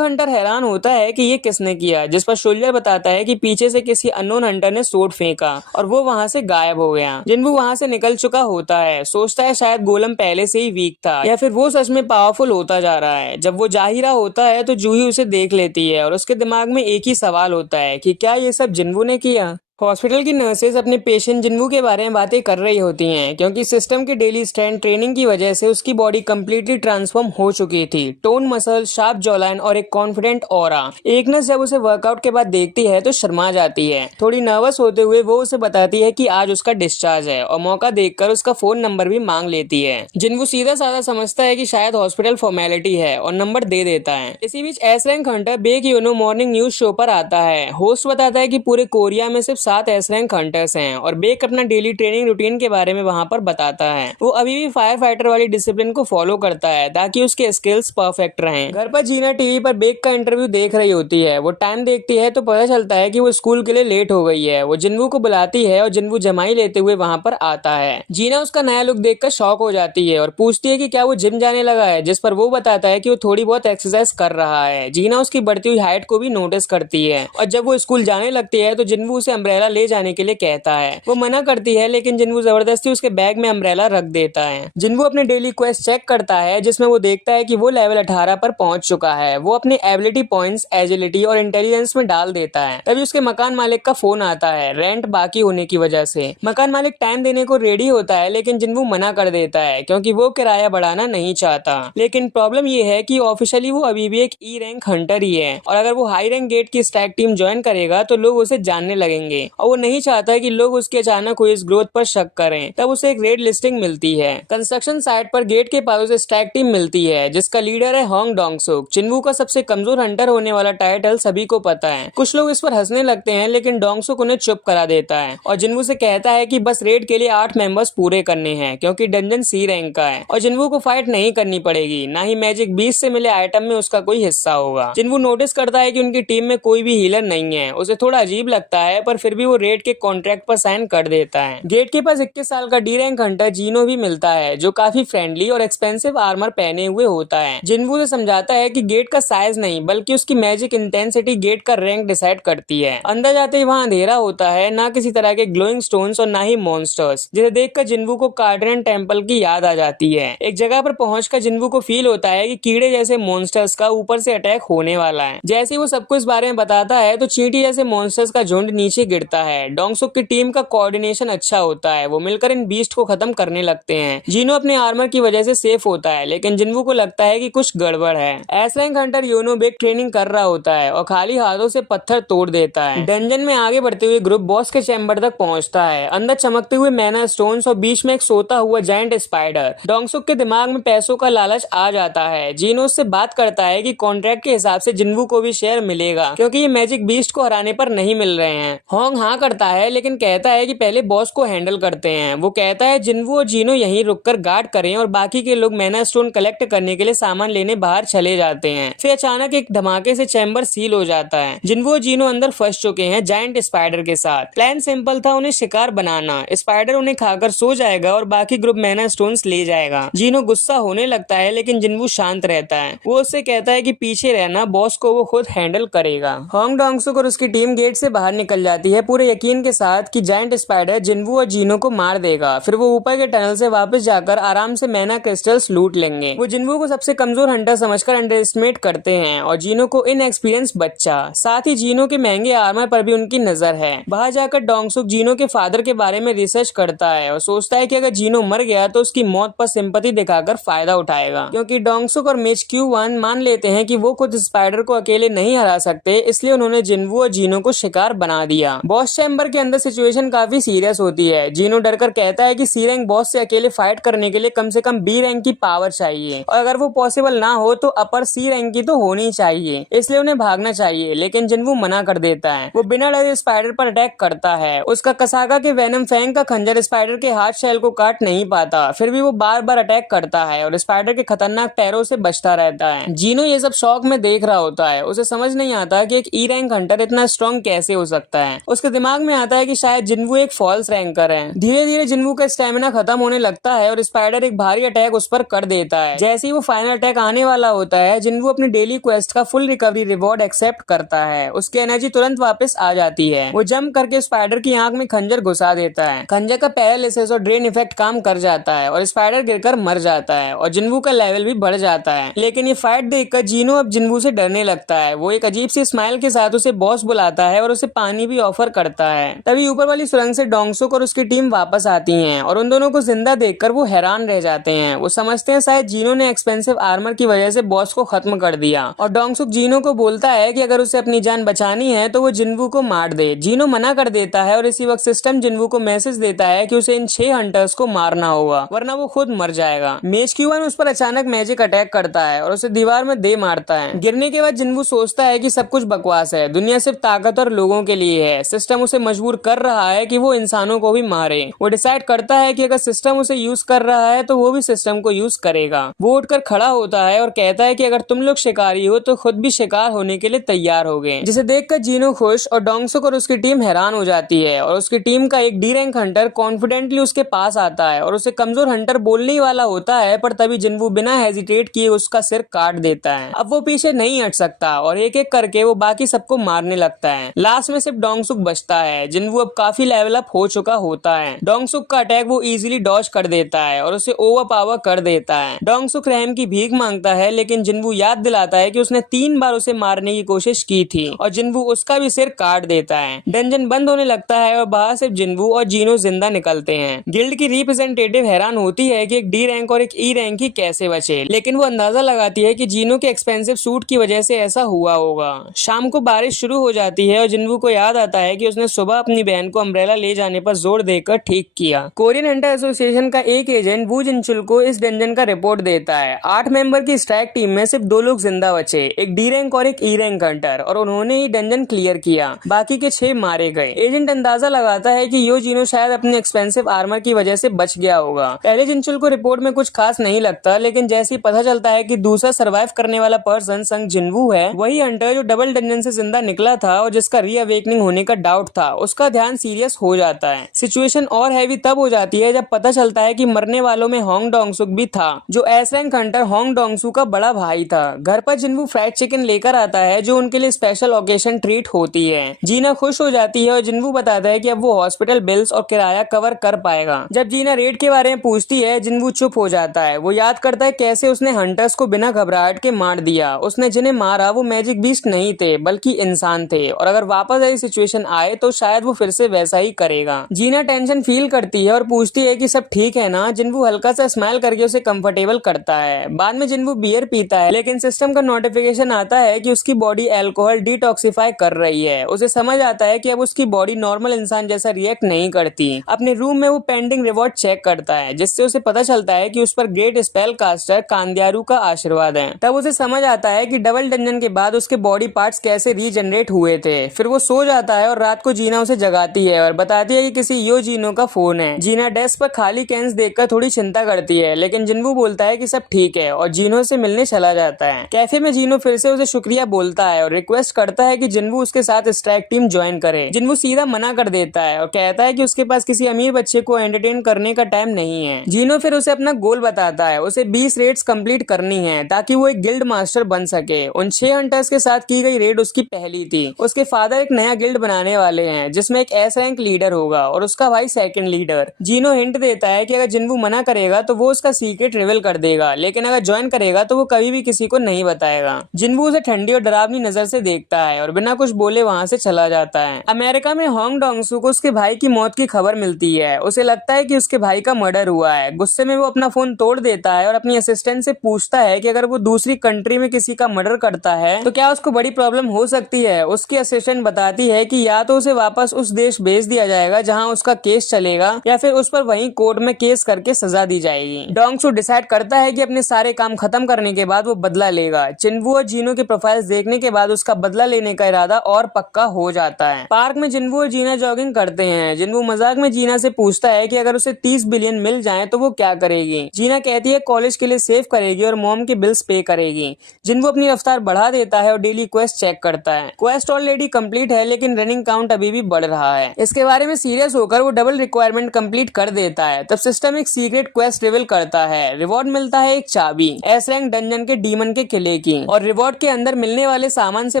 हंटर हैरान होता है कि ये किसने किया, जिस पर शोल्जर बताता है कि पीछे से किसी अननोन हंटर ने सोर्ड फेंका और वो वहाँ से गायब हो गया। जिन्वू वहाँ से निकल चुका होता है। सोचता है शायद गोलम पहले से ही वीक था या फिर वो सच में पावरफुल होता जा रहा है। जब वो जा ही रहा होता है तो जूही उसे देख लेती है और उसके दिमाग में एक ही सवाल होता है कि क्या ये सब जिन्वू ने किया। हॉस्पिटल की नर्सेज अपने पेशेंट जिन्वू के बारे में बातें कर रही होती हैं क्योंकि सिस्टम के डेली स्ट्रेंथ ट्रेनिंग की वजह से उसकी बॉडी कंप्लीटली ट्रांसफॉर्म हो चुकी थी। टोन मसल, शार्प जॉलाइन और एक कॉन्फिडेंट ऑरा। एक नर्स जब उसे वर्कआउट के बाद देखती है तो शर्मा जाती है। थोड़ी नर्वस होते हुए वो उसे बताती है कि आज उसका डिस्चार्ज है और मौका देखकर उसका फोन नंबर भी मांग लेती है। जिन्वू सीधा साधा समझता है कि शायद हॉस्पिटल फॉर्मेलिटी है और नंबर दे देता है। इसी बीच S rank hunter Baek Yoonho morning news show पर आता है। होस्ट बताता है कि पूरे कोरिया में सिर्फ 7 एस रैंक हंटर्स हैं और बेक अपना डेली ट्रेनिंग रूटीन के बारे में वहां पर बताता है। वो अभी भी फायर फाइटर वाली डिसिप्लिन को फॉलो करता है ताकि उसके स्किल्स परफेक्ट रहें। घर पर जीना टीवी पर बेक का इंटरव्यू देख रही होती है। वो टाइम देखती है तो पता चलता है कि वो स्कूल के लिए लेट हो गई है। वो जिन्वू को बुलाती है और जिन्वू जमाई लेते हुए वहां पर आता है। जीना उसका नया लुक देखकर शॉक हो जाती है और पूछती है कि क्या वो जिम जाने लगा है, जिस पर वो बताता है कि वो थोड़ी बहुत एक्सरसाइज कर रहा है। जीना उसकी बढ़ती हुई हाइट को भी नोटिस करती है और जब वो स्कूल जाने लगती है तो जिन्वू उसे अम्ब्रेला ले जाने के लिए कहता है। वो मना करती है लेकिन जिन्वू जबरदस्ती उसके बैग में अम्ब्रेला रख देता है। जिन्वू अपने डेली क्वेस्ट चेक करता है जिसमें वो देखता है कि वो लेवल 18 पर पहुंच चुका है। वो अपने एबिलिटी पॉइंट्स एजिलिटी और इंटेलिजेंस में डाल देता है। तभी उसके मकान मालिक का फोन आता है रेंट बाकी होने की वजह से। मकान मालिक टाइम देने को रेडी होता है लेकिन जिन्वू मना कर देता है क्योंकि वो किराया बढ़ाना नहीं चाहता। लेकिन प्रॉब्लम ये है कि ऑफिशियली वो अभी भी एक ई रैंक हंटर ही है और अगर वो हाई रैंक गेट की स्टैग टीम ज्वाइन करेगा तो लोग उसे जानने लगेंगे और वो नहीं चाहता है कि लोग उसके अचानक हुई इस ग्रोथ पर शक करें। तब उसे एक रेड लिस्टिंग मिलती है। कंस्ट्रक्शन साइट पर गेट के पास उसे स्टैग टीम मिलती है जिसका लीडर है होंग डोंगसुक। जिन्वू का सबसे कमजोर हंटर होने वाला टाइटल सभी को पता है। कुछ लोग इस पर हंसने लगते हैं लेकिन डोंगसुक उन्हें चुप करा देता है और जिन्वू से कहता है कि बस रेड के लिए 8 मेंबर्स पूरे करने हैं क्योंकि डंजन सी रैंक का है और जिन्वू को फाइट नहीं करनी पड़ेगी, ना ही मैजिक बीस्ट से मिले आइटम में उसका कोई हिस्सा होगा। जिन्वू नोटिस करता है कि उनकी टीम में कोई भी हीलर नहीं है। उसे थोड़ा अजीब लगता है पर फिर भी वो रेड के कॉन्ट्रैक्ट पर साइन कर देता है। गेट के पास 21 साल का डी रैंक हंटर जीनो भी मिलता है जो काफी फ्रेंडली और एक्सपेंसिव आर्मर पहने हुए होता है। जिन्वू से समझाता है कि गेट का साइज नहीं बल्कि उसकी मैजिक इंटेंसिटी गेट का रैंक डिसाइड करती है। अंदर जाते ही वहाँ अंधेरा होता है, ना किसी तरह के ग्लोइंग स्टोन्स और ना ही मॉन्स्टर्स, जिसे देखकर जिन्वू को कार्डियन टेम्पल की याद आ जाती है। एक जगह पर पहुंचकर जिन्वू को फील होता है कि कीड़े जैसे मॉन्स्टर्स का ऊपर से अटैक होने वाला है। जैसे ही वो सबको इस बारे में बताता है तो चींटी जैसे मॉन्स्टर्स का झुंड नीचे गिरता है। डोंगसुक की टीम का कोऑर्डिनेशन अच्छा होता है। वो मिलकर इन बीस्ट को खत्म करने लगते हैं। जीनो अपने आर्मर की वजह से सेफ होता है लेकिन जिन्वू को लगता है कि कुछ गड़बड़ है। एस रैंक हंटर योनो बेक ट्रेनिंग कर रहा होता है और खाली हाथों से पत्थर तोड़ देता है। डंजन में आगे बढ़ते हुए ग्रुप बॉस के चैम्बर तक पहुंचता है। अंदर चमकते हुए मैना स्टोन्स और बीच में एक सोता हुआ जायंट स्पाइडर। डोंगसुक के दिमाग में पैसों का लालच आ जाता है। जीनो उससे बात करता है कि कॉन्ट्रैक्ट के हिसाब से जिन्वू को भी शेयर मिलेगा क्योंकि ये मैजिक बीस्ट को हराने पर नहीं मिल रहे हैं। होंग हाँ करता है लेकिन कहता है कि पहले बॉस को हैंडल करते हैं। वो कहता है जिन्वू और जीनो यहीं रुककर गार्ड करें और बाकी के लोग मैना स्टोन कलेक्ट करने के लिए सामान लेने बाहर चले जाते हैं। फिर अचानक एक धमाके से चैम्बर सील हो जाता है। जिन्वू और जीनो अंदर फंस चुके हैं जायंट स्पाइडर के साथ। प्लान सिंपल था, उन्हें शिकार बनाना। स्पाइडर उन्हें खाकर सो जाएगा और बाकी ग्रुप मैना स्टोन्स ले जाएगा। जीनो गुस्सा होने लगता है लेकिन जिन्वू शांत रहता है। वो उससे कहता है कि पीछे रहना, बॉस को वो खुद हैंडल करेगा। होंग डोंगसुक और उसकी टीम गेट से बाहर निकल जाती है पूरे यकीन के साथ कि जायंट स्पाइडर जिन्वू और जीनो को मार देगा। फिर वो ऊपर के टनल से वापस जाकर आराम से मैना क्रिस्टल्स लूट लेंगे। वो जिन्वू को सबसे कमजोर हंटर समझकर अंडर एस्टिमेट करते हैं और जीनो को इनएक्सपीरियंस बच्चा। साथ ही जीनो के महंगे आर्मर पर भी उनकी नजर है। बाहर जाकर डोंगसुक जीनो के फादर के बारे में रिसर्च करता है और सोचता है कि अगर जीनो मर गया तो उसकी मौत पर सिंपैथी दिखाकर फायदा उठाएगा, क्योंकि डोंगसुक और मेचक्यू-वन मान लेते हैं कि वो खुद स्पाइडर को अकेले नहीं हरा सकते, इसलिए उन्होंने जिन्वू और जीनो को शिकार बना दिया। बॉस चैम्बर के अंदर सिचुएशन काफी सीरियस होती है। जीनो डरकर कहता है कि सी रैंक बॉस से अकेले फाइट करने के लिए कम से कम बी रैंक की पावर चाहिए और अगर वो पॉसिबल ना हो तो अपर सी रैंक की तो होनी चाहिए, इसलिए उन्हें भागना चाहिए। लेकिन जिन्वू मना कर देता है। वो बिना डरे स्पाइडर पर अटैक करता है। उसका कसाका के वेनम फैंग का खंजर स्पाइडर के हार्ट शेल को काट नहीं पाता, फिर भी वो बार बार अटैक करता है और स्पाइडर के खतरनाक पैरों से बचता रहता है। जीनो ये सब शौक में देख रहा होता है। उसे समझ नहीं आता कि एक ई रैंक हंटर इतना स्ट्रॉन्ग कैसे हो सकता है। उसके दिमाग में आता है कि शायद जिन्वू एक फॉल्स रैंकर है। धीरे धीरे जिन्वू का स्टेमिना खत्म होने लगता है और स्पाइडर एक भारी अटैक उस पर कर देता है। जैसे ही वो फाइनल अटैक आने वाला होता है, जिन्वू अपनी डेली क्वेस्ट का फुल रिकवरी रिवॉर्ड एक्सेप्ट करता है। उसकी एनर्जी तुरंत वापस आ जाती है। वो जंप करके स्पाइडर की आंख में खंजर घुसा देता है। खंजर का पैरालिसिस और ड्रेन इफेक्ट काम कर जाता है और स्पाइडर गिरकर मर जाता है और जिन्वू का लेवल भी बढ़ जाता है। लेकिन ये फाइट देखकर जीनो अब जिन्वू से डरने लगता है। वो एक अजीब सी स्माइल के साथ उसे बॉस बुलाता है और उसे पानी भी ऑफर करता है। तभी ऊपर वाली सुरंग से डोंगसुक और उसकी टीम वापस आती हैं और उन दोनों को जिंदा देखकर वो हैरान रह जाते हैं। वो समझते हैं शायद जीनो ने एक्सपेंसिव आर्मर की वजह से बॉस को खत्म कर दिया और डोंगसुक जीनो को बोलता है कि अगर उसे अपनी जान बचानी है तो वो जिन्वू को मार दे। जीनो मना कर देता है और इसी वक्त सिस्टम जिन्वू को मैसेज देता है कि उसे इन 6 हंटर्स को मारना होगा वरना वो खुद मर जाएगा। मेचक्यू-वन उस पर अचानक मैजिक अटैक करता है और उसे दीवार में दे मारता है। गिरने के बाद जिन्वू सोचता है कि सब कुछ बकवास है, दुनिया सिर्फ ताकतवर लोगों के लिए है, सिस्टम उसे मजबूर कर रहा है कि वो इंसानों को भी मारे। वो डिसाइड करता है कि अगर सिस्टम उसे यूज कर रहा है तो वो भी सिस्टम को यूज करेगा। वो उठकर खड़ा होता है और कहता है कि अगर तुम लोग शिकारी हो तो खुद भी शिकार होने के लिए तैयार हो गए, जिसे देखकर जीनो खुश और डोंगसुक और उसकी टीम हैरान हो जाती है और उसकी टीम का एक डी रैंक हंटर कॉन्फिडेंटली उसके पास आता है और उसे कमजोर हंटर बोलने ही वाला होता है, पर तभी जिन्वू बिना हेजिटेट किए उसका सिर काट देता है। अब वो पीछे नहीं हट सकता और एक एक करके वो बाकी सबको मारने लगता है। लास्ट में सिर्फ डोंगसुक बचता है। जिन्वू अब काफी लेवल अप हो चुका होता है। डोंगसुक का अटैक वो इजीली डॉज कर देता है और उसे ओवर पावर कर देता है। डोंगसुक रहम की भीख मांगता है, लेकिन जिन्वू याद दिलाता है कि उसने 3 बार उसे मारने की कोशिश की थी और जिन्वू उसका भी सिर काट देता है। डंजन बंद होने लगता है और बाहर सिर्फ जिन्वू और जीनो जिंदा निकलते हैं। गिल्ड की रिप्रेजेंटेटिव हैरान होती है कि एक डी रैंक और एक ई रैंक ही कैसे बचे, लेकिन वो अंदाजा लगाती है कि जीनो के एक्सपेंसिव सूट की वजह से ऐसा हुआ होगा। शाम को बारिश शुरू हो जाती है और जिन्वू को याद आता है कि उसने सुबह अपनी बहन को अम्ब्रेला ले जाने पर जोर देकर ठीक किया। कोरियन हंटर एसोसिएशन का एक एजेंट वू जिनचुल को इस डंजन का रिपोर्ट देता है। 8 मेंबर की स्ट्राइक टीम में सिर्फ 2 लोग जिंदा बचे, एक डी रैंक और एक ई रैंक हंटर, और उन्होंने ही डंजन क्लियर किया। बाकी के 6 मारे गए। एजेंट अंदाजा लगाता है कि यो जीनो शायद अपने एक्सपेंसिव आर्मर की वजह से बच गया होगा। पहले जिनचुल को रिपोर्ट में कुछ खास नहीं लगता, लेकिन जैसे ही पता चलता है कि दूसरा सर्वाइव करने वाला पर्सन संग जिन्वू है, वही हंटर जो डबल डंजन से जिंदा निकला था और जिसका रीअवेकनिंग होने का डाउट था, उसका ध्यान सीरियस हो जाता है। सिचुएशन और हैवी तब हो जाती है जब पता चलता है कि मरने वालों में होंग डोंगसुक भी था, जो S rank Hunter Hong Dongsu का बड़ा भाई था। घर पर जिन्वू फ्राइड चिकन लेकर आता है जो उनके लिए स्पेशल ओकेशन ट्रीट होती है। जीना खुश हो जाती है और जिन्वू बताता है कि अब वो हॉस्पिटल बिल्स और किराया कवर कर पाएगा। जब जीना रेट के बारे में पूछती है, जिन्वू चुप हो जाता है। वो याद करता है कैसे उसने हंटर्स को बिना घबराहट के मार दिया। उसने जिन्हें मारा वो मैजिक बीस्ट नहीं थे बल्कि इंसान थे, और अगर वापस ऐसी सिचुएशन आए तो शायद वो फिर से वैसा ही करेगा। जीना टेंशन फील करती है और पूछती है कि सब ठीक है ना। जिन्वू हल्का सा स्माइल करके उसे कंफर्टेबल करता है। बाद में जिन्वू बियर पीता है, लेकिन सिस्टम का नोटिफिकेशन आता है कि उसकी बॉडी अल्कोहल डिटॉक्सिफाई कर रही है। उसे समझ आता है कि अब उसकी बॉडी नॉर्मल इंसान जैसा रिएक्ट नहीं करती। अपने रूम में वो पेंडिंग रिवॉर्ड चेक करता है, जिससे उसे पता चलता है कि उस पर ग्रेट स्पेल कास्टर कांद्यारू का आशीर्वाद है। तब उसे समझ आता है कि डबल डंजन के बाद उसके बॉडी पार्ट्स कैसे रीजनरेट हुए थे। फिर वो सो जाता है और रात को जीना उसे जगाती है और बताती है कि किसी यो जीनो का फोन है। जीना डेस्क पर खाली कैंस देखकर थोड़ी चिंता करती है, लेकिन जिन्वू बोलता है कि सब ठीक है और जीनो से मिलने चला जाता है। कैफे में जीनो फिर से उसे शुक्रिया बोलता है और रिक्वेस्ट करता है कि जिन्वू उसके साथ स्ट्राइक टीम ज्वाइन करे। जिन्वू सीधा मना कर देता है और कहता है कि उसके पास किसी अमीर बच्चे को एंटरटेन करने का टाइम नहीं है। जीनो फिर उसे अपना गोल बताता है। उसे 20 रेड्स कंप्लीट करनी है ताकि वो एक गिल्ड मास्टर बन सके। उन 6 हंटर्स के साथ की गई रेड उसकी पहली थी। उसके फादर एक नया गिल्ड बनाने आने वाले हैं जिसमें एक एस रैंक लीडर होगा और उसका भाई सेकंड लीडर। जीनो हिंट देता है कि अगर जिन्वू मना करेगा तो वो उसका सीक्रेट रिवील कर देगा, लेकिन अगर ज्वाइन करेगा तो वो कभी भी किसी को नहीं बताएगा। जिन्वू उसे ठंडी और डरावनी नजर से देखता है और बिना कुछ बोले वहां से चला जाता है। अमेरिका में होंग डोंगसू को उसके भाई की मौत की खबर मिलती है। उसे लगता है कि उसके भाई का मर्डर हुआ है। गुस्से में वो अपना फोन तोड़ देता है और अपनी असिस्टेंट से पूछता है कि अगर वो दूसरी कंट्री में किसी का मर्डर करता है तो क्या उसको बड़ी प्रॉब्लम हो सकती है। उसकी असिस्टेंट बताती है कि या तो उसे वापस उस देश भेज दिया जाएगा जहां उसका केस चलेगा, या फिर उस पर वहीं कोर्ट में केस करके सजा दी जाएगी। डोंगसू डिसाइड करता है कि अपने सारे काम खत्म करने के बाद वो बदला लेगा। जिन्वू और जीनो के प्रोफाइल्स देखने के बाद उसका बदला लेने का इरादा और पक्का हो जाता है। पार्क में जिन्वू और जीना जॉगिंग करते हैं। जिन्वू मजाक में जीना से पूछता है कि अगर उसे 30 बिलियन मिल जाए तो वो क्या करेगी। जीना कहती है कॉलेज के लिए सेव करेगी और मॉम के बिल्स पे करेगी। जिन्वू अपनी रफ्तार बढ़ा देता है और डेली क्वेस्ट चेक करता है। क्वेस्ट ऑलरेडी कंप्लीट है लेकिन रनिंग काउंट अभी भी बढ़ रहा है। इसके बारे में सीरियस होकर वो डबल रिक्वायरमेंट कंप्लीट कर देता है। तब सिस्टम एक सीक्रेट क्वेस्ट रिवील करता है। रिवॉर्ड मिलता है एक चाबी एस रैंक डंजन के डीमन के किले की, और रिवॉर्ड के अंदर मिलने वाले सामान से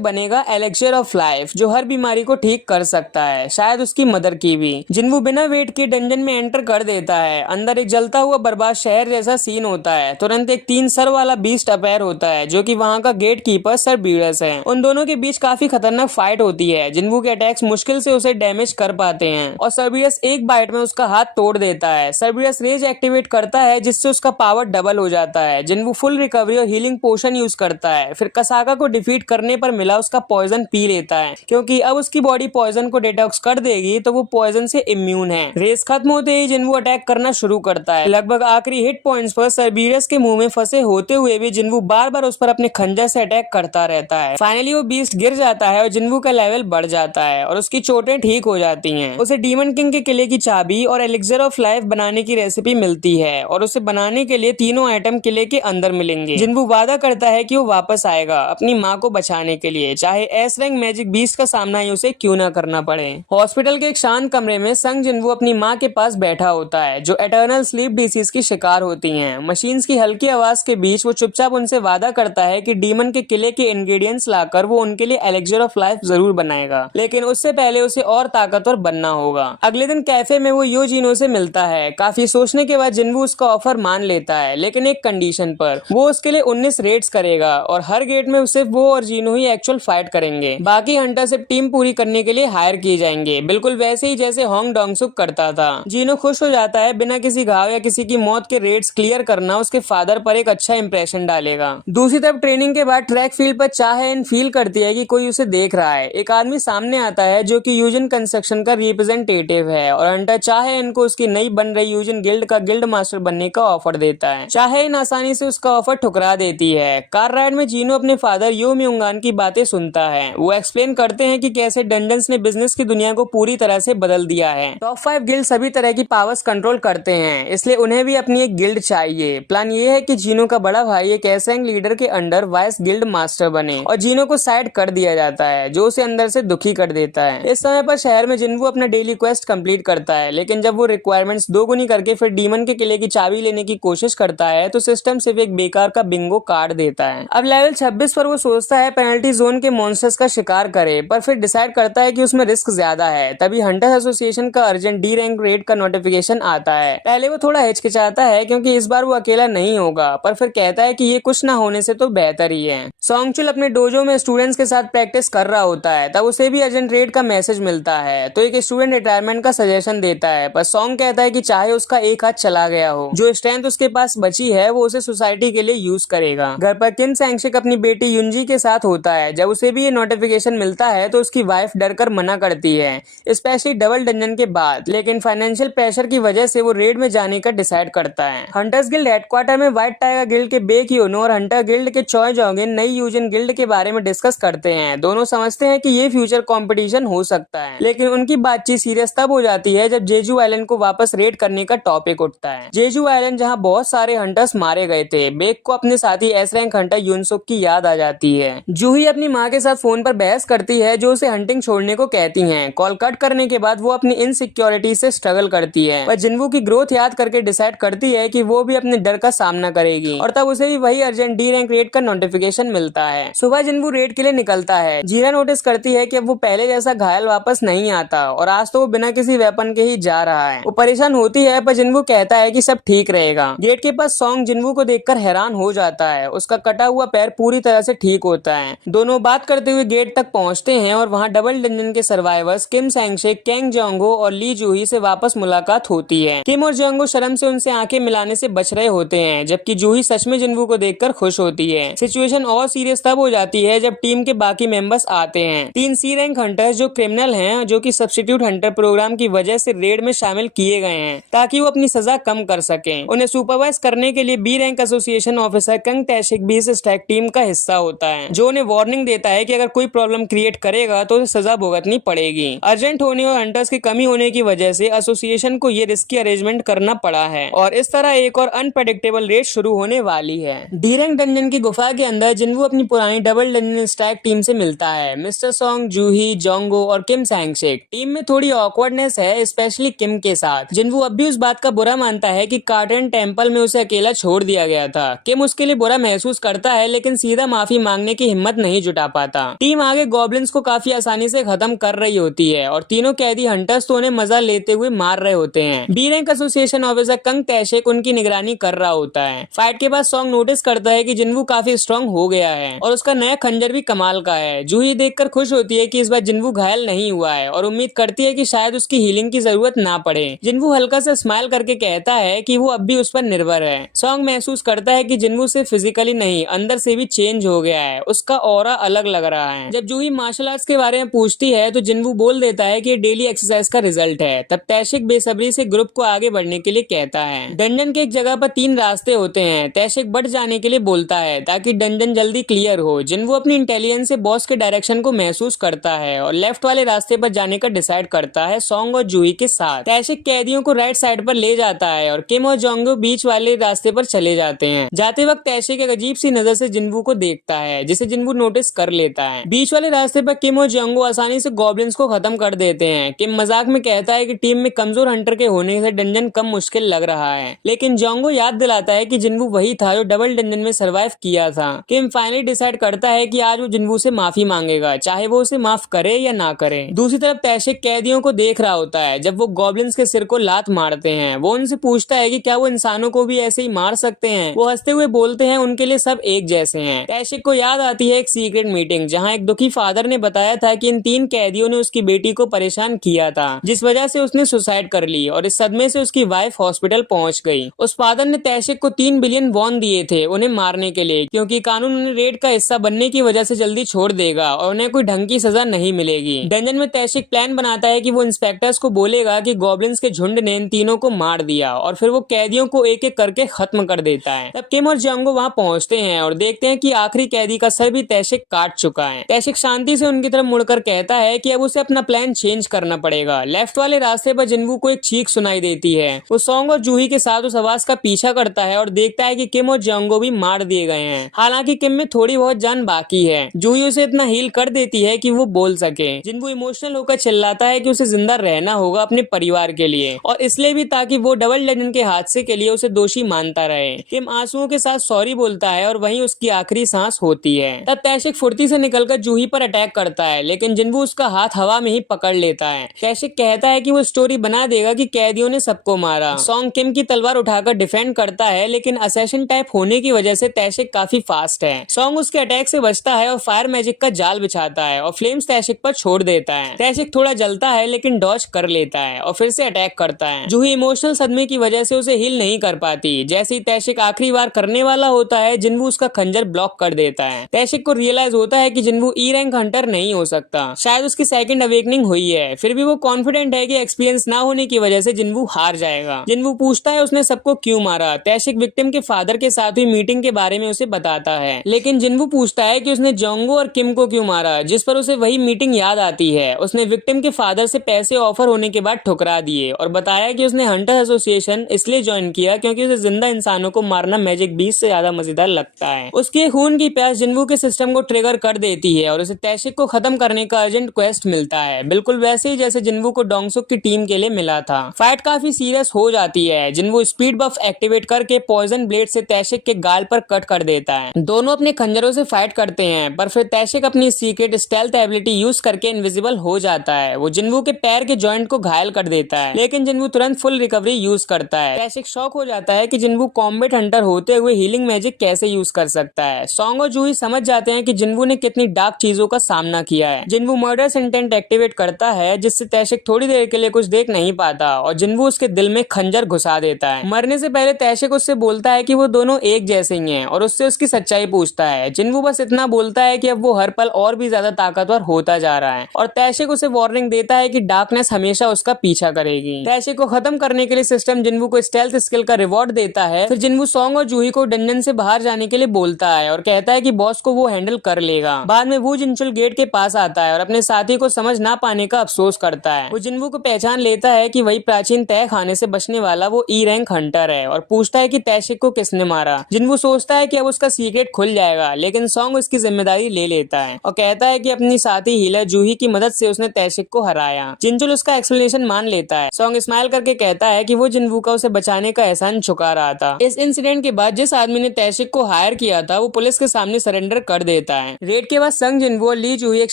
बनेगा एलेक्सियर ऑफ लाइफ जो हर बीमारी को ठीक कर सकता है, शायद उसकी मदर की भी। जिन्वू बिना वेट के डंजन में एंटर कर देता है। अंदर एक जलता हुआ बर्बाद शहर जैसा सीन होता है। तुरंत एक 3 सर वाला बीस्ट अपेयर होता है जो कि वहाँ का गेट कीपर सर्बियस है। उन दोनों के बीच काफी खतरनाक फाइट होती है। जिन्वू के अटैक्स मुश्किल से उसे डैमेज कर पाते हैं और सर्बियस एक बाइट में उसका हाथ तोड़ देता है। सर्बियस रेज एक्टिवेट करता है जिससे उसका पावर डबल हो जाता है। जिन्वू फुल रिकवरी और हीलिंग पोशन यूज करता है। फिर कसाका को डिफीट करने पर मिला उसका पॉइजन पी लेता है क्योंकि अब उसकी बॉडी पॉइजन को डिटॉक्स कर देगी तो वो पॉइजन से इम्यून है। रेस खत्म होते ही जिन्वू अटैक करना शुरू करता है। लगभग आखिरी हिट पॉइंट्स पर सर्बियस के मुंह में फंसे होते हुए भी जिन्वू बार बार उस पर अपने खंजर से अटैक करता रहता है। फाइनली वो बीस्ट गिर जाता है और जिन्वू का लेवल बढ़ जाता है और उसकी चोटें ठीक हो जाती हैं। उसे डीमन किंग के किले की चाबी और एलिक्सर ऑफ लाइफ बनाने की रेसिपी मिलती है और उसे बनाने के लिए तीनों आइटम किले के अंदर मिलेंगे। जिन्वू वादा करता है कि वो वापस आएगा अपनी माँ को बचाने के लिए, चाहे एस रैंक मैजिक बीस्ट का सामना ही उसे क्यों ना करना पड़े। हॉस्पिटल के एक शांत कमरे में संग जिन्वू अपनी माँ के पास बैठा होता है जो एटर्नल स्लीप डिसीज की शिकार होती हैं। मशीन्स की हल्की आवाज के बीच वो चुपचाप उनसे वादा करता है कि डीमन के किले के इंग्रेडिएंट्स लाकर वो उनके लिए एलेक्सर ऑफ लाइफ जरूर बनाएगा, लेकिन उससे पहले उसे और ताकतवर बनना होगा। अगले दिन कैफे में वो योजिनो से मिलता है। काफी सोचने के बाद जिन्वू उसका ऑफर मान लेता है, लेकिन एक कंडीशन पर। वो उसके लिए 19 रेड्स करेगा और हर गेट में सिर्फ वो और जीनो ही एक्चुअल फाइट करेंगे। बाकी हंटर सिर्फ टीम पूरी करने के लिए हायर किए जाएंगे, बिल्कुल वैसे ही जैसे होंग डोंगसुक करता था। जीनो खुश हो जाता है। बिना किसी घाव या किसी की मौत के रेड्स क्लियर करना उसके फादर पर एक अच्छा इंप्रेशन डालेगा। दूसरी तरफ ट्रेनिंग के बाद ट्रैक फील्ड पर चाहे फील करती है कि कोई उसे देख रहा है। एक आदमी सामने आता है जो कि यूजन कंस्ट्रक्शन का रिप्रेजेंटेटिव है और हंटर चाहे को उसकी नई बन रही यूजन गिल्ड का गिल्ड मास्टर बनने का ऑफर देता है। चाहे आसानी से उसका ऑफर ठुकरा देती है। कार राइड में जीनो अपने फादर यो म्यूंगान की बातें सुनता है। वो एक्सप्लेन करते हैं कि कैसे डंजन्स ने बिजनेस की दुनिया को पूरी तरह से बदल दिया है। टॉप 5 गिल्ड सभी तरह की पावर्स कंट्रोल करते हैं, इसलिए उन्हें भी अपनी एक गिल्ड चाहिए। प्लान ये है कि जीनो का बड़ा भाई एक एस रैंक लीडर के अंडर वाइस गिल्ड मास्टर बने और जीनो को साइड कर दिया जाता है जो उसे अंदर से दुखी कर देता है। इस समय पर शहर में जिन्वू अपना डेली क्वेस्ट कंप्लीट करता है, लेकिन जब वो रिक्वायरमेंट्स दोगुनी करके फिर डीमन के किले की चाबी लेने की कोशिश करता है तो सिस्टम सिर्फ एक बेकार का बिंगो कार्ड देता है। अब लेवल 26 पर वो सोचता है पेनल्टी जोन के मॉन्स्टर्स का शिकार करे, पर फिर डिसाइड करता है कि उसमें रिस्क ज्यादा है। तभी हंटर्स एसोसिएशन का अर्जेंट डी रैंक रेड का नोटिफिकेशन आता है। पहले वो थोड़ा हिचकिचाता है क्योंकि इस बार वो अकेला नहीं होगा, पर फिर कहता है कि ये कुछ ना होने से तो बेहतर ही है। सोंगचुल अपने डोजो में स्टूडेंट्स के साथ प्रैक्टिस कर रहा होता है, तब उसे भी अर्जेंट रेड का मैसेज मिलता है तो एक स्टूडेंट रिटायरमेंट का सजेशन देता है, पर सोंग कहता है कि चाहे उसका एक हाथ चला गया हो, जो स्ट्रेंथ उसके पास बची है वो उसे सोसाइटी के लिए यूज करेगा। घर पर किन सैंगशिक अपनी बेटी युंजी के साथ होता है। जब उसे भी ये नोटिफिकेशन मिलता है तो उसकी वाइफ डरकर मना करती है, स्पेशली डबल डंजन के बाद, लेकिन फाइनेंशियल प्रेशर की वजह से वो रेड में जाने का डिसाइड करता है। हंटर्स गिल्ड हेडक्वार्टर में व्हाइट टाइगर गिल्ड के बेक योनो और हंटर गिल्ड के चॉय जोगिन नई यूजन गिल्ड के बारे में डिस्कस करते हैं। दोनों समझते हैं कि ये फ्यूचर कंपटीशन हो सकता है, लेकिन उनकी बातचीत सीरियस तब हो जाती है जब जेजू आइलैंड को वापस रेड करने का टॉपिक उठता है। जेजू आइलैंड जहां बहुत सारे हंटर्स मारे गए थे। बेक को अपने साथी एस रैंक हंटर युनसुक की याद आ जाती है। जूही अपनी माँ के साथ फोन पर बहस करती है जो उसे हंटिंग छोड़ने को कहती हैं। कॉल कट करने के बाद वो अपनी इनसिक्योरिटी से स्ट्रगल करती है, पर जिन्वू की ग्रोथ याद करके डिसाइड करती है कि वो भी अपने डर का सामना करेगी और तब उसे भी वही अर्जेंट डी रैंक रेड का नोटिफिकेशन मिलता है। सुबह जिन्वू रेड के लिए निकलता है। जीरा नोटिस करती है कि अब वो पहले जैसा घायल वापस नहीं आता और आज तो वो बिना किसी वेपन के ही जा रहा है। वो परेशान होती है पर जिन्वू कहता है कि सब ठीक रहेगा। गेट के पास सॉन्ग जिन्वू को देखकर हैरान हो जाता है। उसका कटा हुआ पैर पूरी तरह से ठीक होता है। दोनों बात करते हुए गेट तक पहुंचते हैं और वहां डबल डंजन के सर्वाइवर्स किम सैंगशेक, कैंग जोंगहो और ली जूही से वापस मुलाकात होती है। किम और जोंगहो शर्म से उनसे आंखें मिलाने से बच रहे होते हैं, जबकि जूही सच में जिन्वू को देखकर खुश होती है। सिचुएशन और सीरियस तब हो जाती है जब टीम के बाकी मेंबर्स आते हैं। 3 सी रैंक हंटर्स जो क्रिमिनल हैं, जो कि सब्स्टिट्यूट हंटर प्रोग्राम की वजह से रेड में शामिल किए गए हैं ताकि वो अपनी सजा कम कर सकें। उन्हें सुपरवाइज करने के लिए B rank association officer Kang Taeshik भी इस स्टैक टीम का हिस्सा होता है, जो उन्हें वार्निंग देता है कि अगर कोई प्रॉब्लम क्रिएट करेगा तो उसे सजा भुगतनी पड़ेगी। अर्जेंट होने और हंटर्स की कमी होने की वजह से एसोसिएशन को ये रिस्की अरेंजमेंट करना पड़ा है और इस तरह एक और अनप्रेडिक्टेबल रेड शुरू होने वाली है। डी रैंक डंजन की गुफा के अंदर जिन्वू अपनी पुरानी डबल डंजन स्टैक टीम से मिलता है। मिस्टर सॉन्ग, जूही, जोंगहो और किम सैंगशेक। टीम में थोड़ी ऑकवर्डनेस है, स्पेशली किम के साथ। जिन्वू अब भी उस बात का बुरा मानता है कि कार्टन टेम्पल में उसे अकेला छोड़ दिया गया था। किम उसके लिए बुरा महसूस करता है लेकिन सीधा माफी मांगने की हिम्मत नहीं जुटा पाता। टीम आगे गॉब्लिन्स को काफी आसानी से खत्म कर रही होती है और तीनों कैदी हंटर्स तो उन्हें मजा लेते हुए मार रहे होते हैं। B rank association officer Kang Taeshik उनकी निगरानी कर रहा होता है। फाइट के बाद सॉन्ग नोटिस करता है कि जिन्वू काफी स्ट्रांग हो गया है और उसका नया खंजर भी कमाल का है। जूही देखकर खुश होती है कि इस बार जिन्वू घायल नहीं हुआ है और उम्मीद करती है कि शायद उसकी हीलिंग की जरूरत ना पड़े। जिन्वू हल्का सा स्माइल करके कहता है कि वो अब भी उस पर निर्भर है। सॉन्ग महसूस करता है कि जिन्वू सिर्फ फिजिकली नहीं, अंदर से भी चेंज हो गया है। उसका ऑरा अलग लग रहा है। जब जूही मार्शल आर्ट्स के बारे में पूछती है तो जिन्वू बोल देता है कि ये डेली एक्सरसाइज का रिजल्ट है। तब टैशिक बेसब्री से ग्रुप को आगे बढ़ने के लिए कहता है। डंजन के एक जगह पर 3 रास्ते होते हैं। टैशिक बढ़ जाने के लिए बोलता है ताकि डंजन जल्दी क्लियर हो। जिन्वू अपनी इंटेलिजेंस से बॉस के डायरेक्शन को महसूस करता है और लेफ्ट वाले रास्ते पर जाने का डिसाइड करता है सॉन्ग और जूही के साथ। टैशिक कैदियों को राइट साइड पर ले जाता है और किम और जोंगहो बीच वाले रास्ते पर चले जाते हैं। जाते वक्त टैशिक एक अजीब सी नजर से जिन्वू को देखता है जिसे जिन्वू नोटिस कर लेता है। बीच वाले रास्ते पर किम और जोंगहो आसानी से गॉब्लिन्स को खत्म कर देते हैं। किम मजाक में कहता है कि टीम में कमजोर हंटर के होने से डंजन कम मुश्किल लग रहा है, लेकिन जोंगहो याद दिलाता है कि जिन्वू वही था जो डबल डंजन में सरवाइव किया था। किम फाइनली डिसाइड करता है कि आज वो जिन्वू से माफी मांगेगा, चाहे वो उसे माफ करे या ना करे। दूसरी तरफ टैशिक कैदियों को देख रहा होता है जब वो गॉब्लिन्स के सिर को लात मारते हैं। वो उनसे पूछता है कि क्या वो इंसानों को भी ऐसे ही मार सकते हैं। वो हंसते हुए बोलते हैं उनके लिए सब एक जैसे हैं। टैशिक को याद आती है एक सीक्रेट मीटिंग जहां एक दुखी फादर ने बताया था कि इन 3 कैदियों ने उसकी बेटी को परेशान किया था, जिस वजह से उसने सुसाइड कर ली और इस सदमे से उसकी वाइफ हॉस्पिटल पहुंच गई। उस फादर ने टैशिक को 3 बिलियन वॉन दिए थे उन्हें मारने के लिए, क्योंकि कानून उन्हें रेड का हिस्सा बनने की वजह से जल्दी छोड़ देगा और उन्हें कोई ढंग की सजा नहीं मिलेगी। डंजन में टैशिक प्लान बनाता है कि वो इंस्पेक्टर्स को बोलेगा कि गॉब्लिन्स के झुंड ने इन तीनों को मार दिया और फिर वो कैदियों को एक एक करके खत्म कर देता है। तब किम और जोंगहो वहां पहुंचते हैं और देखते हैं कि आखिरी कैदी का सर भी टैशिक काट चुका है। टैशिक शांति से उनकी तरफ मुड़कर कहता है कि अब उसे अपना प्लान चेंज करना पड़ेगा। लेफ्ट वाले रास्ते पर जिन्वू को एक चीख सुनाई देती है। वो सॉन्ग और जूही के साथ उस आवाज का पीछा करता है और देखता है कि किम और जोंगहो भी मार दिए गए हैं। हालांकि किम में थोड़ी बहुत जान बाकी है। जूही उसे इतना हील कर देती है कि वो बोल सके। जिन्वू इमोशनल होकर चिल्लाता है कि उसे जिंदा रहना होगा अपने परिवार के लिए और इसलिए भी ताकि वो डबल डंजन के हादसे के लिए उसे दोषी मानता रहे। किम आंसुओं के साथ सॉरी बोलता है और वहीं उसकी आखिरी सांस होती है। तब टैशिक फुर्ती से निकलकर जूही पर अटैक करता है, लेकिन जिन्वू उसका हाथ हवा में ही पकड़ लेता है। टैशिक कहता है कि वो स्टोरी बना देगा कि कैदियों ने सबको मारा। सॉन्ग किम की तलवार उठाकर डिफेंड करता है, लेकिन असैसिन टाइप होने की वजह से टैशिक काफी फास्ट है। सॉन्ग उसके अटैक से बचता है और फायर मैजिक का जाल बिछाता है और फ्लेम्स टैशिक पर छोड़ देता है। टैशिक थोड़ा जलता है लेकिन डॉज कर लेता है और फिर से अटैक करता है। जूही इमोशनल सदमे की वजह से उसे हील नहीं कर पाती। जैसे ही टैशिक आखिरी बार करने वाला होता है, जिन्वू उसका खंजर ब्लॉक कर देता है। टैशिक को रियलाइज होता है कि जिन्वू ई रैंक हंटर नहीं हो सकता, शायद उसकी सेकंड अवेकनिंग हुई है। फिर भी वो कॉन्फिडेंट है कि एक्सपीरियंस ना होने की वजह से जिन्वू हार जाएगा। जिन्वू पूछता है उसने सबको क्यों मारा। टैशिक विक्टिम के फादर के साथ हुई मीटिंग के बारे में उसे बताता है, लेकिन जिन्वू पूछता है कि उसने जोंगहो और किम को क्यों मारा, जिस पर उसे वही मीटिंग याद आती है। उसने विक्टिम के फादर से पैसे ऑफर होने के बाद ठुकरा दिए और बताया कि उसने हंटर एसोसिएशन इसलिए ज्वाइन किया क्योंकि उसे जिंदा इंसानों को मारना मैजिक 20 से ज्यादा मजेदार लगता है। उसके खून की प्यास जिन्वू के सिस्टम को ट्रिगर कर देती है और उसे टैशिक को खत्म करने का अर्जेंट क्वेस्ट मिलता है, बिल्कुल वैसे ही जैसे जिन्वू को डोंगसुक की टीम के लिए मिला था। फाइट काफी सीरियस हो जाती है। जिन्वू स्पीड बफ एक्टिवेट करके पॉइजन ब्लेड से टैशिक के गाल पर कट कर देता है। दोनों अपने अपने खंजरों से फाइट करते हैं, पर फिर तैशिक अपनी सीक्रेट स्टेल्थ एबिलिटी यूज करके इनविजिबल हो जाता है। वो जिन्वू के पैर के जॉइंट को घायल कर देता है, लेकिन जिन्वू तुरंत फुल रिकवरी यूज करता है। तैशिक शॉक हो जाता है कि जिन्वू कॉम्बैट हंटर होते हुए हीलिंग मैजिक कैसे यूज कर सकता है। सॉन्ग और जूही समझ जाते हैं कि जिन्वू ने कितनी डार्क चीजों का सामना किया है। जिन्वू मर्डरस इंटेंट एक्टिवेट करता है, जिससे तैशिक थोड़ी देर के लिए कुछ देख नहीं पाता और जिन्वू उसके दिल में खंजर घुसा देता है। मरने से पहले तैशिक उससे बोलता है कि वो दोनों एक जैसे ही हैं और उससे उसकी सच्चाई पूछता है। जिन्वू बस इतना बोलता है कि अब वो हर पल और भी ज्यादा ताकतवर होता जा रहा है और तैशिक उसे वार्निंग देता है कि डार्कनेस हमेशा उसका पीछा करेगी। तैशिक को खत्म करने के लिए सिस्टम जिन्वू को स्टेल्थ स्किल का रिवॉर्ड देता है। फिर जिन्वू सॉन्ग और जूही को डंजन से बाहर जाने के लिए बोलता है और कहता है कि बॉस को वो हैंडल कर लेगा। बाद में वो जिनचुल गेट के पास आता है और अपने साथी को समझ ना पाने का अफसोस करता है। वो जिन्वू को पहचान लेता है कि वही प्राचीन तय खाने से बचने वाला वो ई रैंक हंटर है और पूछता है कि तैशिक को किसने मारा। जिन्वू सोचता है कि अब उसका सीक्रेट खुल जाएगा, लेकिन सॉन्ग उसकी जिम्मेदारी ले लेता है और कहता है कि अपनी साथी हीलर जूही की मदद से उसने तैशिक को हराया। जिनचुल उसका एक्सप्लेनेशन मान लेता है। सॉन्ग स्माइल करके कहता है कि वो जिन्वू का उसे बचाने का एहसान चुका रहा था। इस इंसिडेंट के बाद जिस आदमी ने तैशिक को हायर किया था वो पुलिस के सामने सरेंडर कर देता है। रेड के बाद संग जिन्वू और ली जूही एक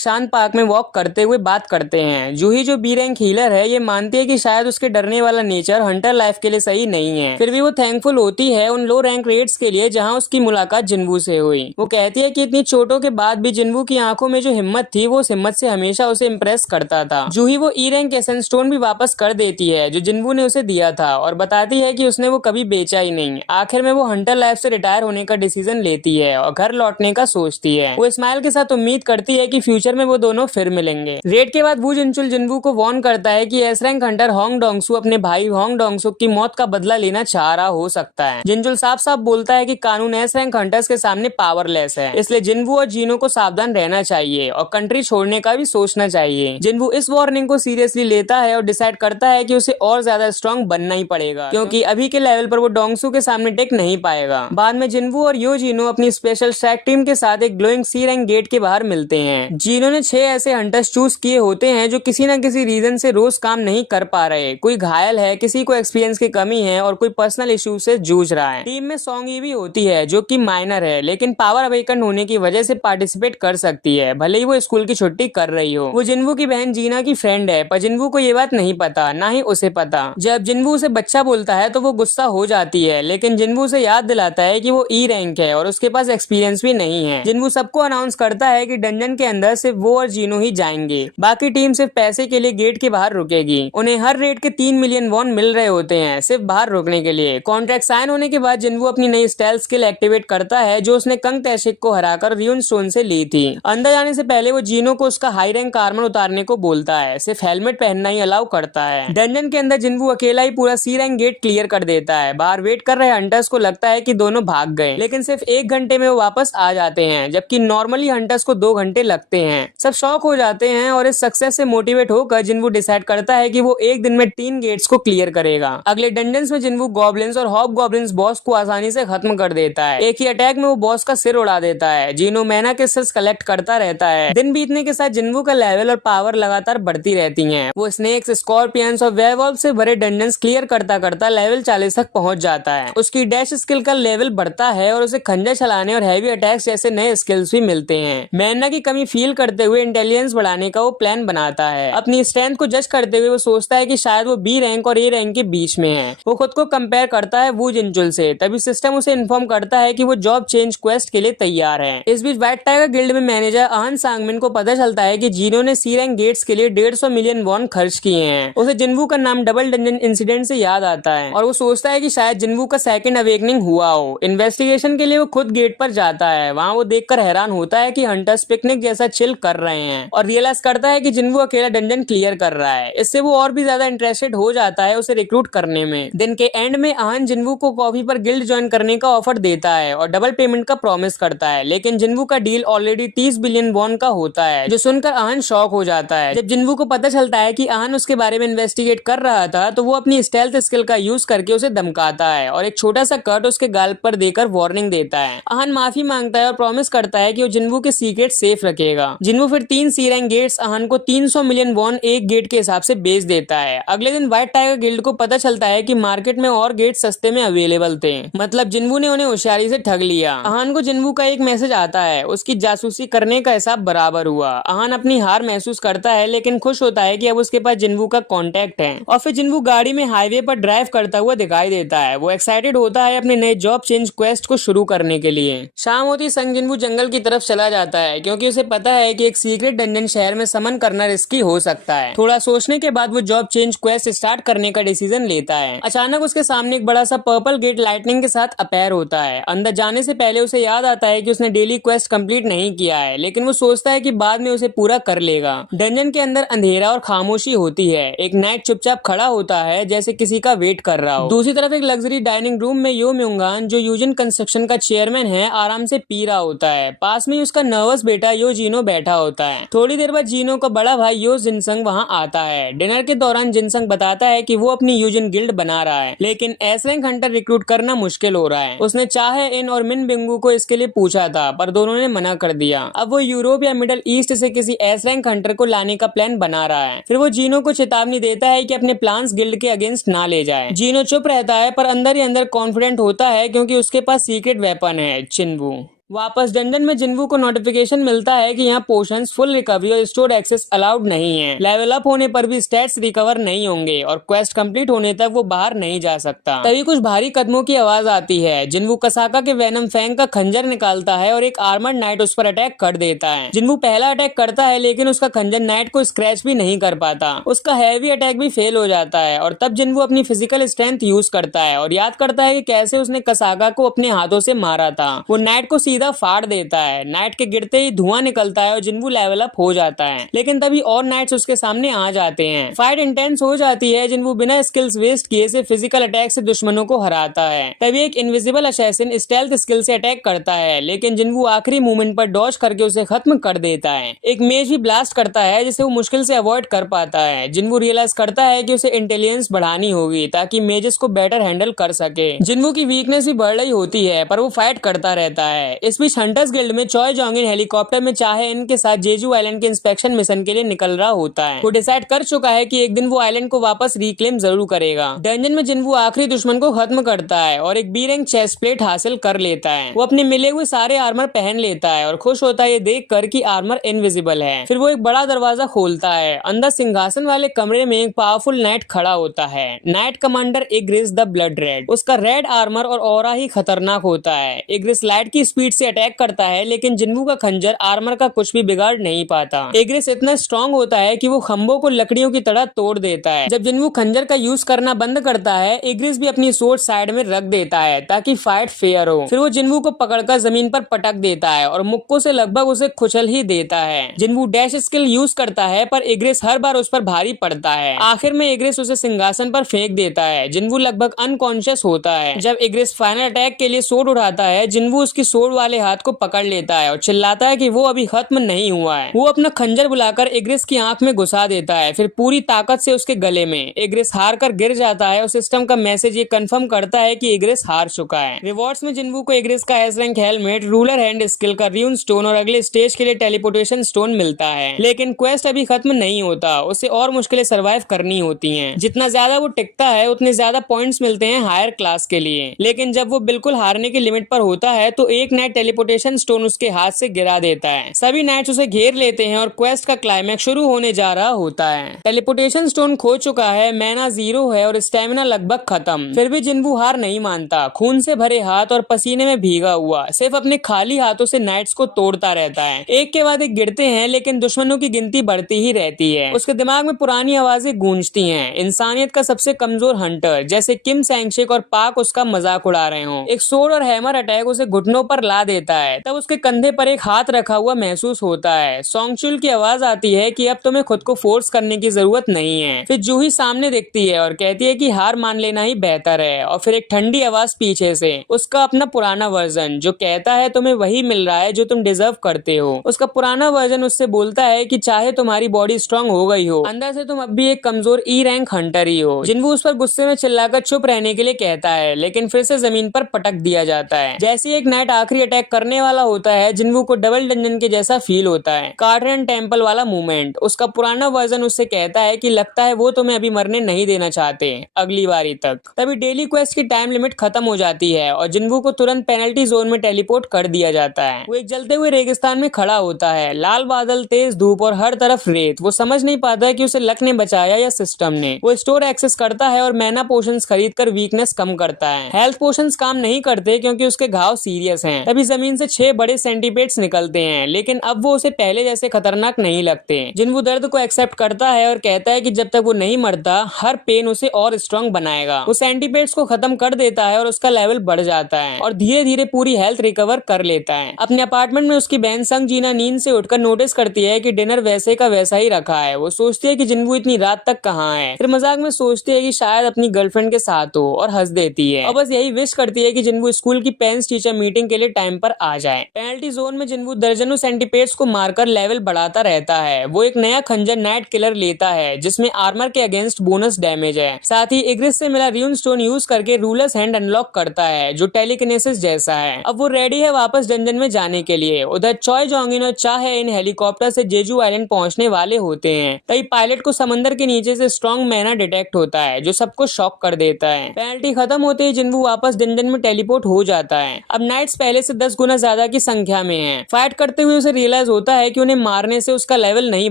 शांत पार्क में वॉक करते हुए बात करते हैं। जूही जो बी रैंक हीलर है ये मानती है कि शायद उसके डरने वाला नेचर हंटर लाइफ के लिए सही नहीं है। फिर भी वो थैंकफुल होती है उन लो रैंक रेड्स के लिए जहां उसकी मुलाकात जिन्वू से हुई। वो कहती है कि इतनी चोटों के बाद भी जिन्वू की आंखों में जो हिम्मत थी वो उस हिम्मत से हमेशा उसे इम्प्रेस करता था। जूही वो ई रैंक एसेंस स्टोन भी वापस कर देती है जो जिन्वू ने उसे दिया था और बताती है कि उसने वो कभी बेचा ही नहीं। आखिर में वो हंटर लाइफ से रिटायर होने का डिसीजन लेती है और घर लौटने का सोचती है। वो स्माइल के साथ उम्मीद करती है कि फ्यूचर में वो दोनों फिर मिलेंगे। रेड के बाद वो जिनचुल जिन्वू को वार्न करता है कि S rank Hunter Hong Dongsu अपने भाई होंग डोंगसुक की मौत का बदला लेना चाह रहा हो सकता है। जिनचुल साफ साफ बोलता है कि कानून एस रैंक हंटर्स के सामने पावरलेस है, इसलिए जिन्वू और जीनो को सावधान रहना चाहिए और कंट्री छोड़ने का भी सोचना चाहिए। जिन्वू इस वार्निंग को सीरियसली लेता है और डिसाइड करता है कि उसे और ज्यादा स्ट्रॉन्ग बनना ही पड़ेगा, क्योंकि अभी के लेवल पर वो डोंगसू के सामने टिक नहीं पाएगा। बाद में जिन्वू और यो जीनो अपनी स्पेशल स्ट्राइक टीम के साथ एक ग्लोइंग सी रैंक गेट के बाहर मिलते हैं। जीनो ने 6 ऐसे हंटर्स चूज किए होते हैं जो किसी न किसी रीजन से रोज काम नहीं कर पा रहे। कोई घायल है, किसी को एक्सपीरियंस की कमी है और कोई पर्सनल इश्यू से जूझ रहा है। टीम में सॉन्गी भी होती है जो कि माइनर है, लेकिन पावर अवेकन होने की वजह से पार्टिसिपेट कर सकती है भले ही वो स्कूल की छुट्टी कर रही हो। वो जिन्वू की बहन जीना की फ्रेंड है, पर जिन्वू को ये बात नहीं पता, ना ही उसे पता। जब जिन्वू उसे बच्चा बोलता है तो वो गुस्सा हो जाती है, लेकिन जिन्वू उसे याद दिलाता है कि वो ई रैंक है और उसके पास एक्सपीरियंस भी नहीं है। जिन्वू सबको अनाउंस करता है कि डंजन के अंदर सिर्फ वो और जीनो ही जाएंगे, बाकी टीम सिर्फ पैसे के लिए गेट के बाहर रुकेगी। उन्हें हर रेट के 3 मिलियन वॉन मिल रहे होते हैं सिर्फ बाहर रुकने के लिए। कॉन्ट्रैक्ट साइन होने के बाद जिन्वू अपनी नई स्टाइल स्किल एक्टिवेट करता है जो उसने कंग तैशिक को हराकर रियून स्टोन से ली थी। अंदर जाने से पहले वो जीनो को उसका हाई रैंक आर्मर उतारने को बोलता है, सिर्फ हेलमेट पहनना ही अलाउ करता है। डंजन के अंदर जिन्वू अकेला ही पूरा सी रैंक गेट क्लियर कर देता है। बाहर वेट कर रहे हंटर्स को लगता है कि दोनों भाग गए, लेकिन सिर्फ 1 घंटे में वो वापस आ जाते हैं, जबकि नॉर्मली हंटर्स को 2 घंटे लगते हैं। सब शॉक हो जाते हैं और इस सक्सेस से मोटिवेट होकर जिन्वू डिसाइड करता है कि वो 1 दिन में 3 गेट्स को क्लियर करेगा। अगले डंजन्स में जिन्वू गॉब्लिन्स और हॉब गॉब्लिन्स बॉस को आसानी से खत्म कर देता है। एक ही अटैक में वो बॉस का सिर उड़ा देता है। जीनो मैना के सिर्स कलेक्ट करता रहता है। दिन बीतने के साथ जिन्वू का लेवल और पावर लगातार बढ़ती रहती है। वो स्नेक्स, स्कॉर्पियंस और वेयरवॉल्फ से भरे डंजन्स क्लियर करता करता लेवल 40 तक पहुंच जाता है। उसकी डैश स्किल का लेवल बढ़ता है और उसे खंजर चलाने और हैवी अटैक्स जैसे नए स्किल्स भी मिलते हैं। मैना की कमी फील करते हुए इंटेलिजेंस बढ़ाने का वो प्लान बनाता है। अपनी स्ट्रेंथ को जज करते हुए वो सोचता है कि शायद वो बी रैंक और ए रैंक के बीच में है। वो खुद को कंपेयर करता है वू जिनचुल से। तभी सिस्टम उसे इन्फॉर्म करता है कि वो जॉब चेंज क्वेस्ट के लिए तैयार है। इस बीच व्हाइट टाइगर गिल्ड में मैनेजर आहन सांगमिन को पता चलता है कि जीनो ने सी रैंक गेट्स के लिए 150 मिलियन वॉन खर्च किए हैं। उसे जिन्वू का नाम डबल डंजन इंसिडेंट से याद आता है और वो सोचता है कि शायद जिन्वू का सेकंड अवेकनिंग हुआ हो। इन्वेस्टिगेशन के लिए वो खुद गेट पर जाता है। वहाँ वो देखकर हैरान होता है कि हंटर्स पिकनिक जैसा चिल कर रहे हैं और रियलाइज करता है कि जिन्वू अकेला डंजन क्लियर कर रहा है। इससे वो और भी ज्यादा इंटरेस्टेड हो जाता है उसे रिक्रूट करने में। दिन के एंड में आहन जिन्वू को कॉफी पर गिल्ड ज्वाइन करने का ऑफर देता है और डबल पेमेंट का प्रॉमिस करता है, लेकिन जिन्वू का डील ऑलरेडी 30 बिलियन वॉन का होता है, जो सुनकर आहन शॉक हो जाता है। जब जिन्वू को पता चलता है कि आहन उसके बारे में इन्वेस्टिगेट कर रहा था तो वो अपनी स्टेल्थ स्किल का यूज करके उसे धमकाता है और एक छोटा सा कट उसके गाल पर देकर वार्निंग देता है। आहन माफी मांगता है और प्रॉमिस करता है कि वो जिन्वू के सीक्रेट सेफ रखेगा। जिन्वू फिर 3 सी रैंक गेट्स आहन को 300 मिलियन वॉन एक गेट के हिसाब से बेच देता है। अगले दिन व्हाइट टाइगर गिल्ड को पता चलता है कि मार्केट में और गेट सस्ते में अवेलेबल थे, मतलब जिन्वू ने उन्हें होशियारी से ठग लिया। आहन को जिन्वू का एक मैसेज आता है, उसकी जासूसी करने का हिसाब बराबर हुआ। अहान अपनी हार महसूस करता है लेकिन खुश होता है कि अब उसके पास जिन्वू का कांटेक्ट है। और फिर जिन्वू गाड़ी में हाईवे पर ड्राइव करता हुआ दिखाई देता है। वो एक्साइटेड होता है अपने नए जॉब चेंज क्वेस्ट को शुरू करने के लिए। शाम होती संग जिन्वू जंगल की तरफ चला जाता है क्योंकि उसे पता है कि एक सीक्रेट डंजन शहर में समन करना रिस्की हो सकता है। थोड़ा सोचने के बाद वो जॉब चेंज क्वेस्ट स्टार्ट करने का डिसीजन लेता है। अचानक उसके सामने एक बड़ा सा पर्पल गेट लाइटनिंग के साथ अपीयर होता है। अंदर जाने से पहले उसे याद आता है कि उसने डेली क्वेस्ट कंप्लीट नहीं किया है, लेकिन वो सोचता है कि बाद में उसे पूरा कर लेगा। डंजन के अंदर अंधेरा और खामोशी होती है। एक नाइट चुपचाप खड़ा होता है जैसे किसी का वेट कर रहा हो। दूसरी तरफ एक लग्जरी डाइनिंग रूम में यो म्यूंगान, जो यूजन कंस्ट्रक्शन का चेयरमैन है, आराम से पी रहा होता है। पास में ही उसका नर्वस बेटा यो जीनो बैठा होता है। थोड़ी देर बाद जीनो का बड़ा भाई यो जिनसंग वहाँ आता है। डिनर के दौरान जिनसंग बताता है कि वो अपनी यूजन गिल्ड बना रहा है, लेकिन एस रैंक हंटर रिक्रूट करना मुश्किल हो रहा है। उसने चाहे इन और मिन बिंगू को इसके लिए पूछा था, पर दोनों ने मना कर दिया। अब वो यूरोप या मिडिल ईस्ट से किसी एस रैंक हंटर को लाने का प्लान बना रहा है। फिर वो जीनो को चेतावनी देता है कि अपने प्लान्स गिल्ड के अगेंस्ट ना ले जाए। जीनो चुप रहता है पर अंदर ही अंदर कॉन्फिडेंट होता है क्योंकि उसके पास सीक्रेट वेपन है, चिन्वू। वापस डंजन में जिन्वू को नोटिफिकेशन मिलता है कि यहाँ पोशंस, फुल रिकवरी और स्टोर एक्सेस अलाउड नहीं है। लेवल अप होने पर भी स्टैट्स रिकवर नहीं होंगे और क्वेस्ट कंप्लीट होने तक वो बाहर नहीं जा सकता। तभी कुछ भारी कदमों की आवाज आती है। जिन्वू कसाका के वेनम फैंग का खंजर निकालता है और एक आर्मर्ड नाइट उस पर अटैक कर देता है। जिन्वू पहला अटैक करता है लेकिन उसका खंजर नाइट को स्क्रैच भी नहीं कर पाता। उसका हैवी अटैक भी फेल हो जाता है और तब जिन्वू अपनी फिजिकल स्ट्रेंथ यूज करता है और याद करता है कि कैसे उसने कसाका को अपने हाथों से मारा था। वो नाइट को सीधा फाड़ देता है। नाइट के गिरते ही धुआं निकलता है और जिन्वू लेवल अप हो जाता है, लेकिन तभी और नाइट्स उसके सामने आ जाते हैं। फाइट इंटेंस हो जाती है। जिन्वू बिना स्किल्स वेस्ट किए से फिजिकल अटैक से दुश्मनों को हराता है। तभी एक इनविजिबल असैसिन स्टेल्थ स्किल से अटैक करता है, लेकिन जिन्वू आखिरी मूवमेंट पर डॉज करके उसे खत्म कर देता है। एक मेज भी ब्लास्ट करता है जिसे वो मुश्किल से अवॉइड कर पाता है। जिन्वू रियलाइज करता है कि उसे इंटेलिजेंस बढ़ानी होगी ताकि मेजेस को बेटर हैंडल कर सके। जिन्वू की वीकनेस भी बढ़ रही होती है पर वो फाइट करता रहता है। इस बीच हंटर्स गिल्ड में चॉय जोंगिन हेलीकॉप्टर में चाहे इनके साथ जेजू आइलैंड के इंस्पेक्शन मिशन के लिए निकल रहा होता है। वो डिसाइड कर चुका है कि एक दिन वो आइलैंड को वापस रिक्लेम जरूर करेगा। डंजन में जिन्वू आखिरी दुश्मन को खत्म करता है और एक बी रैंक चेस्ट प्लेट हासिल कर लेता है। वो अपने मिले हुए सारे आर्मर पहन लेता है और खुश होता है ये देख कर कि आर्मर इनविजिबल है। फिर वो एक बड़ा दरवाजा खोलता है। अंदर सिंहासन वाले कमरे में एक पावरफुल नाइट खड़ा होता है। Knight commander Igris the blood red. उसका रेड आर्मर और ऑरा ही खतरनाक होता है। इग्रिस लाइट की स्पीड से अटैक करता है लेकिन जिन्वू का खंजर आर्मर का कुछ भी बिगाड़ नहीं पाता। इग्रिस इतना स्ट्रॉन्ग होता है कि वो खंभों को लकड़ियों की तरह तोड़ देता है। जब जिन्वू खंजर का यूज करना बंद करता है, इग्रिस भी अपनी सोर्ड साइड में रख देता है ताकि फाइट फेयर हो। फिर वो जिन्वू को पकड़कर जमीन पर पटक देता है और मुक्कों से लगभग उसे कुचल ही देता है। जिन्वू डैश स्किल यूज करता है पर इग्रिस हर बार उस पर भारी पड़ता है। आखिर में इग्रिस उसे सिंहासन पर फेंक देता है। जिन्वू लगभग अनकॉन्शियस होता है। जब इग्रिस फाइनल अटैक के लिए सोर्ड उठाता है, जिन्वू उसकी सोर्ड वाले हाथ को पकड़ लेता है और चिल्लाता है कि वो अभी खत्म नहीं हुआ है। वो अपना खंजर बुलाकर इग्रिस की आंख में घुसा देता है, फिर पूरी ताकत से उसके गले में। इग्रिस हार कर गिर जाता है और सिस्टम का मैसेज ये कंफर्म करता है कि इग्रिस हार चुका है। रिवॉर्ड्स में जिन्वू को इग्रिस का S rank helmet, ruler hand skill का र्यून स्टोन और अगले स्टेज के लिए टेलीपोर्टेशन स्टोन मिलता है। लेकिन क्वेस्ट अभी खत्म नहीं होता, उसे और मुश्किलें सर्वाइव करनी होती हैं। जितना ज्यादा वो टिकता है उतने ज्यादा पॉइंट्स मिलते हैं हायर क्लास के लिए। लेकिन जब वो बिल्कुल हारने की लिमिट पर होता है तो एक नया टेलीपोर्टेशन स्टोन उसके हाथ से गिरा देता है। सभी नाइट्स उसे घेर लेते हैं और क्वेस्ट का क्लाइमैक्स शुरू होने जा रहा होता है। टेलीपोर्टेशन स्टोन खो चुका है, मैना 0 है और स्टेमिना लगभग खत्म। फिर भी जिन्वू हार नहीं मानता। खून से भरे हाथ और पसीने में भीगा हुआ सिर्फ अपने खाली हाथों से नाइट्स को तोड़ता रहता है। एक के बाद एक गिरते हैं लेकिन दुश्मनों की गिनती बढ़ती ही रहती है। उसके दिमाग में पुरानी आवाजें गूंजती हैं। इंसानियत का सबसे कमजोर हंटर जैसे किम सैंगशेक और पाक उसका मजाक उड़ा रहे हो। एक सोर्ड और हैमर अटैक उसे घुटनों पर ला देता है। तब उसके कंधे पर एक हाथ रखा हुआ महसूस होता है। सोंगचुल की आवाज आती है कि अब तुम्हें खुद को फोर्स करने की जरूरत नहीं है। फिर जूही सामने दिखती है और कहती है कि हार मान लेना ही बेहतर है। और फिर एक ठंडी आवाज पीछे से, उसका अपना पुराना वर्जन, जो कहता है तुम्हें वही मिल रहा है जो तुम डिजर्व करते हो। उसका पुराना वर्जन उससे बोलता है कि चाहे तुम्हारी बॉडी स्ट्रांग हो गई हो, अंदर से तुम अब भी एक कमजोर ई रैंक हंटर ही हो। जिन्वू उस पर गुस्से में चिल्लाकर चुप रहने के लिए कहता है, लेकिन फिर से जमीन पर पटक दिया जाता है। जैसे एक नाइट आखिरी अटैक करने वाला होता है, जिन्वू को डबल डंजन के जैसा फील होता है। कार्डन टेम्पल वाला मूवमेंट, उसका पुराना वर्जन उससे कहता है कि लगता है वो तुम्हें अभी मरने नहीं देना चाहते, अगली बारी तक। तभी डेली क्वेस्ट की टाइम लिमिट खत्म हो जाती है और जिन्वू को तुरंत पेनल्टी जोन में टेलीपोर्ट कर दिया जाता है। वो एक जलते हुए रेगिस्तान में खड़ा होता है, लाल बादल, तेज धूप और हर तरफ रेत। वो समझ नहीं पाता है कि उसे लक ने बचाया या सिस्टम ने। वो स्टोर एक्सेस करता है और मैना पोशंस खरीद कर वीकनेस कम करता है। हेल्थ पोशंस काम नहीं करते क्योंकि उसके घाव सीरियस हैं। तभी जमीन से 6 बड़े सेंटीपेड्स निकलते हैं, लेकिन अब वो उसे पहले जैसे खतरनाक नहीं लगते। जिन्वू दर्द को एक्सेप्ट करता है और कहता है कि जब तक वो नहीं मरता, हर पेन उसे और स्ट्रॉन्ग बनाएगा। वो सेंटीपेड्स को खत्म कर देता है और उसका लेवल बढ़ जाता है और धीरे धीरे पूरी हेल्थ रिकवर कर लेता है। अपने अपार्टमेंट में उसकी बहन संग जीना नींद से उठकर नोटिस करती है कि डिनर वैसे का वैसा ही रखा है। वो सोचती है कि जिन्वू इतनी रात तक कहाँ है, फिर मजाक में सोचती है कि शायद अपनी गर्लफ्रेंड के साथ हो और हंस देती है और बस यही विश करती है कि जिन्वू स्कूल की पेरेंट्स टीचर मीटिंग के लिए टाइम पर आ जाए। पेनल्टी जोन में जिन्वू दर्जनों सेंटीपेड्स को मारकर लेवल बढ़ाता रहता है। वो एक नया खंजर नाइट किलर लेता है जिसमें आर्मर के अगेंस्ट बोनस डैमेज है। साथ ही इग्रिस से मिला र्यून स्टोन यूज करके रूलर्स हैंड अनलॉक करता है जो टेलीकिनेसिस जैसा है। अब वो रेडी है वापस डंजन में जाने के लिए। उधर चॉय जोंगिन और चाहे इन हेलीकॉप्टर से जेजू आइलैंड पहुंचने वाले होते हैं, तभी पायलट को समंदर के नीचे से स्ट्रॉन्ग मैना डिटेक्ट होता है जो सबको शॉक कर देता है। पेनल्टी खत्म होते ही जिन्वू वापस डंजन में टेलीपोर्ट हो जाता है। अब नाइट्स पहले से 10 गुना ज्यादा की संख्या में है। फाइट करते हुए उसे रियलाइज होता है कि उन्हें मारने से उसका लेवल नहीं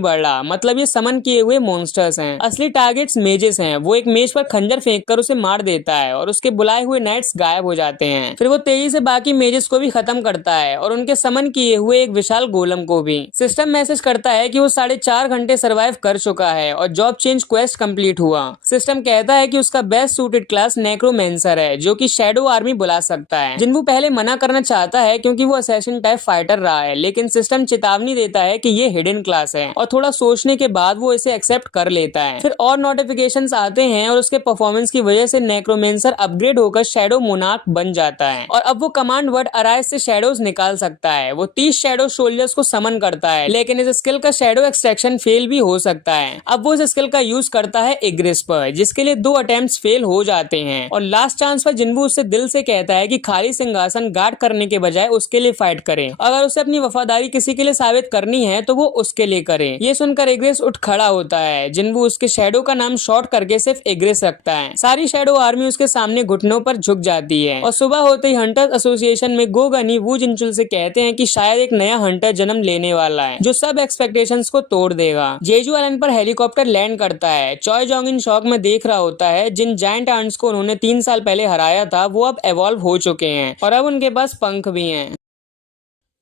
बढ़ रहा, मतलब ये समन किए हुए मॉन्स्टर्स हैं। असली टारगेट्स मेजेस हैं। वो एक मेज पर खंजर फेंककर उसे मार देता है और उसके बुलाए हुए नाइट्स गायब हो जाते हैं। फिर वो तेजी से बाकी मेजेस को भी खत्म करता है और उनके समन किए हुए एक विशाल गोलम को भी। सिस्टम मैसेज करता है कि वो 4.5 घंटे सर्वाइव कर चुका है और जॉब चेंज क्वेस्ट कंप्लीट हुआ। सिस्टम कहता है कि उसका बेस्ट सूटेड क्लास नेक्रोमेंसर है जो कि शैडो आर्मी बुला सकता है। जिन्वू पहले मना करना चाहता है क्योंकि वो असैसिन टाइप फाइटर रहा है, लेकिन सिस्टम चेतावनी देता है कि ये हिडन क्लास है और थोड़ा सोचने के बाद वो इसे एक्सेप्ट कर लेता है। फिर और नोटिफिकेशंस आते हैं और उसके परफॉर्मेंस की वजह से नेक्रोमेंसर अपग्रेड होकर शैडो मोनार्क बन जाता है और अब वो कमांड वर्ड अराइज से शैडोज निकाल सकता है। वो 30 शैडो सोल्जर्स को समन करता है, लेकिन इस स्किल का शैडो एक्सट्रैक्शन फेल भी हो सकता है। अब वो इस स्किल का यूज करता है इग्रिस पर, जिसके लिए 2 अटेम्प्ट्स फेल हो जाते हैं और लास्ट चांस पर जिन्वू उससे दिल से कहता है कि खाली सिंहासन गार्ड करने के बजाय उसके लिए फाइट करे। अगर उसे अपनी वफादारी किसी के लिए साबित करनी है तो वो उसके लिए करे। ये सुनकर इग्रिस उठ खड़ा होता है। जिन्वू उसके शैडो का नाम शॉर्ट करके सिर्फ इग्रिस रखता है। सारी शैडो आर्मी उसके सामने घुटनों पर झुक जाती है और सुबह होते ही हंटर्स एसोसिएशन में गोगनी वू जिनचुल से कहते हैं कि शायद एक नया हंटर जन्म लेने वाला है जो सब एक्सपेक्टेशंस को तोड़ देगा। जेजू आइलैंड पर हेलीकॉप्टर लैंड करता है। चॉय जोंगिन शॉक में देख रहा होता है जिन जायंट आंट्स को उन्होंने 3 साल पहले हराया था वो अब एवॉल्व हो चुके हैं और अब उनके पास पंख भी हैं।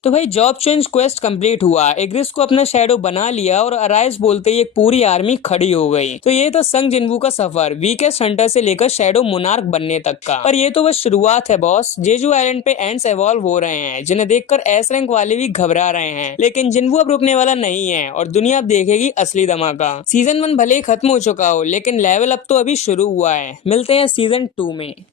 तो भाई जॉब चेंज क्वेस्ट कंप्लीट हुआ, इग्रिस को अपना शैडो बना लिया और अराइज बोलते ही एक पूरी आर्मी खड़ी हो गई। तो ये तो संग जिन्वू का सफर वीकेस्ट हंटर से लेकर शैडो मोनार्क बनने तक का। पर ये तो बस शुरुआत है बॉस। जेजू आइलैंड पे एंड्स एवॉल्व हो रहे हैं जिन्हें देखकर एस रैंक वाले भी घबरा रहे हैं, लेकिन जिन्वू अब रुकने वाला नहीं है और दुनिया अब देखेगी असली धमाका। सीजन 1 भले ही खत्म हो चुका हो, लेकिन लेवल अप तो अभी शुरू हुआ है। मिलते हैं सीजन 2 में।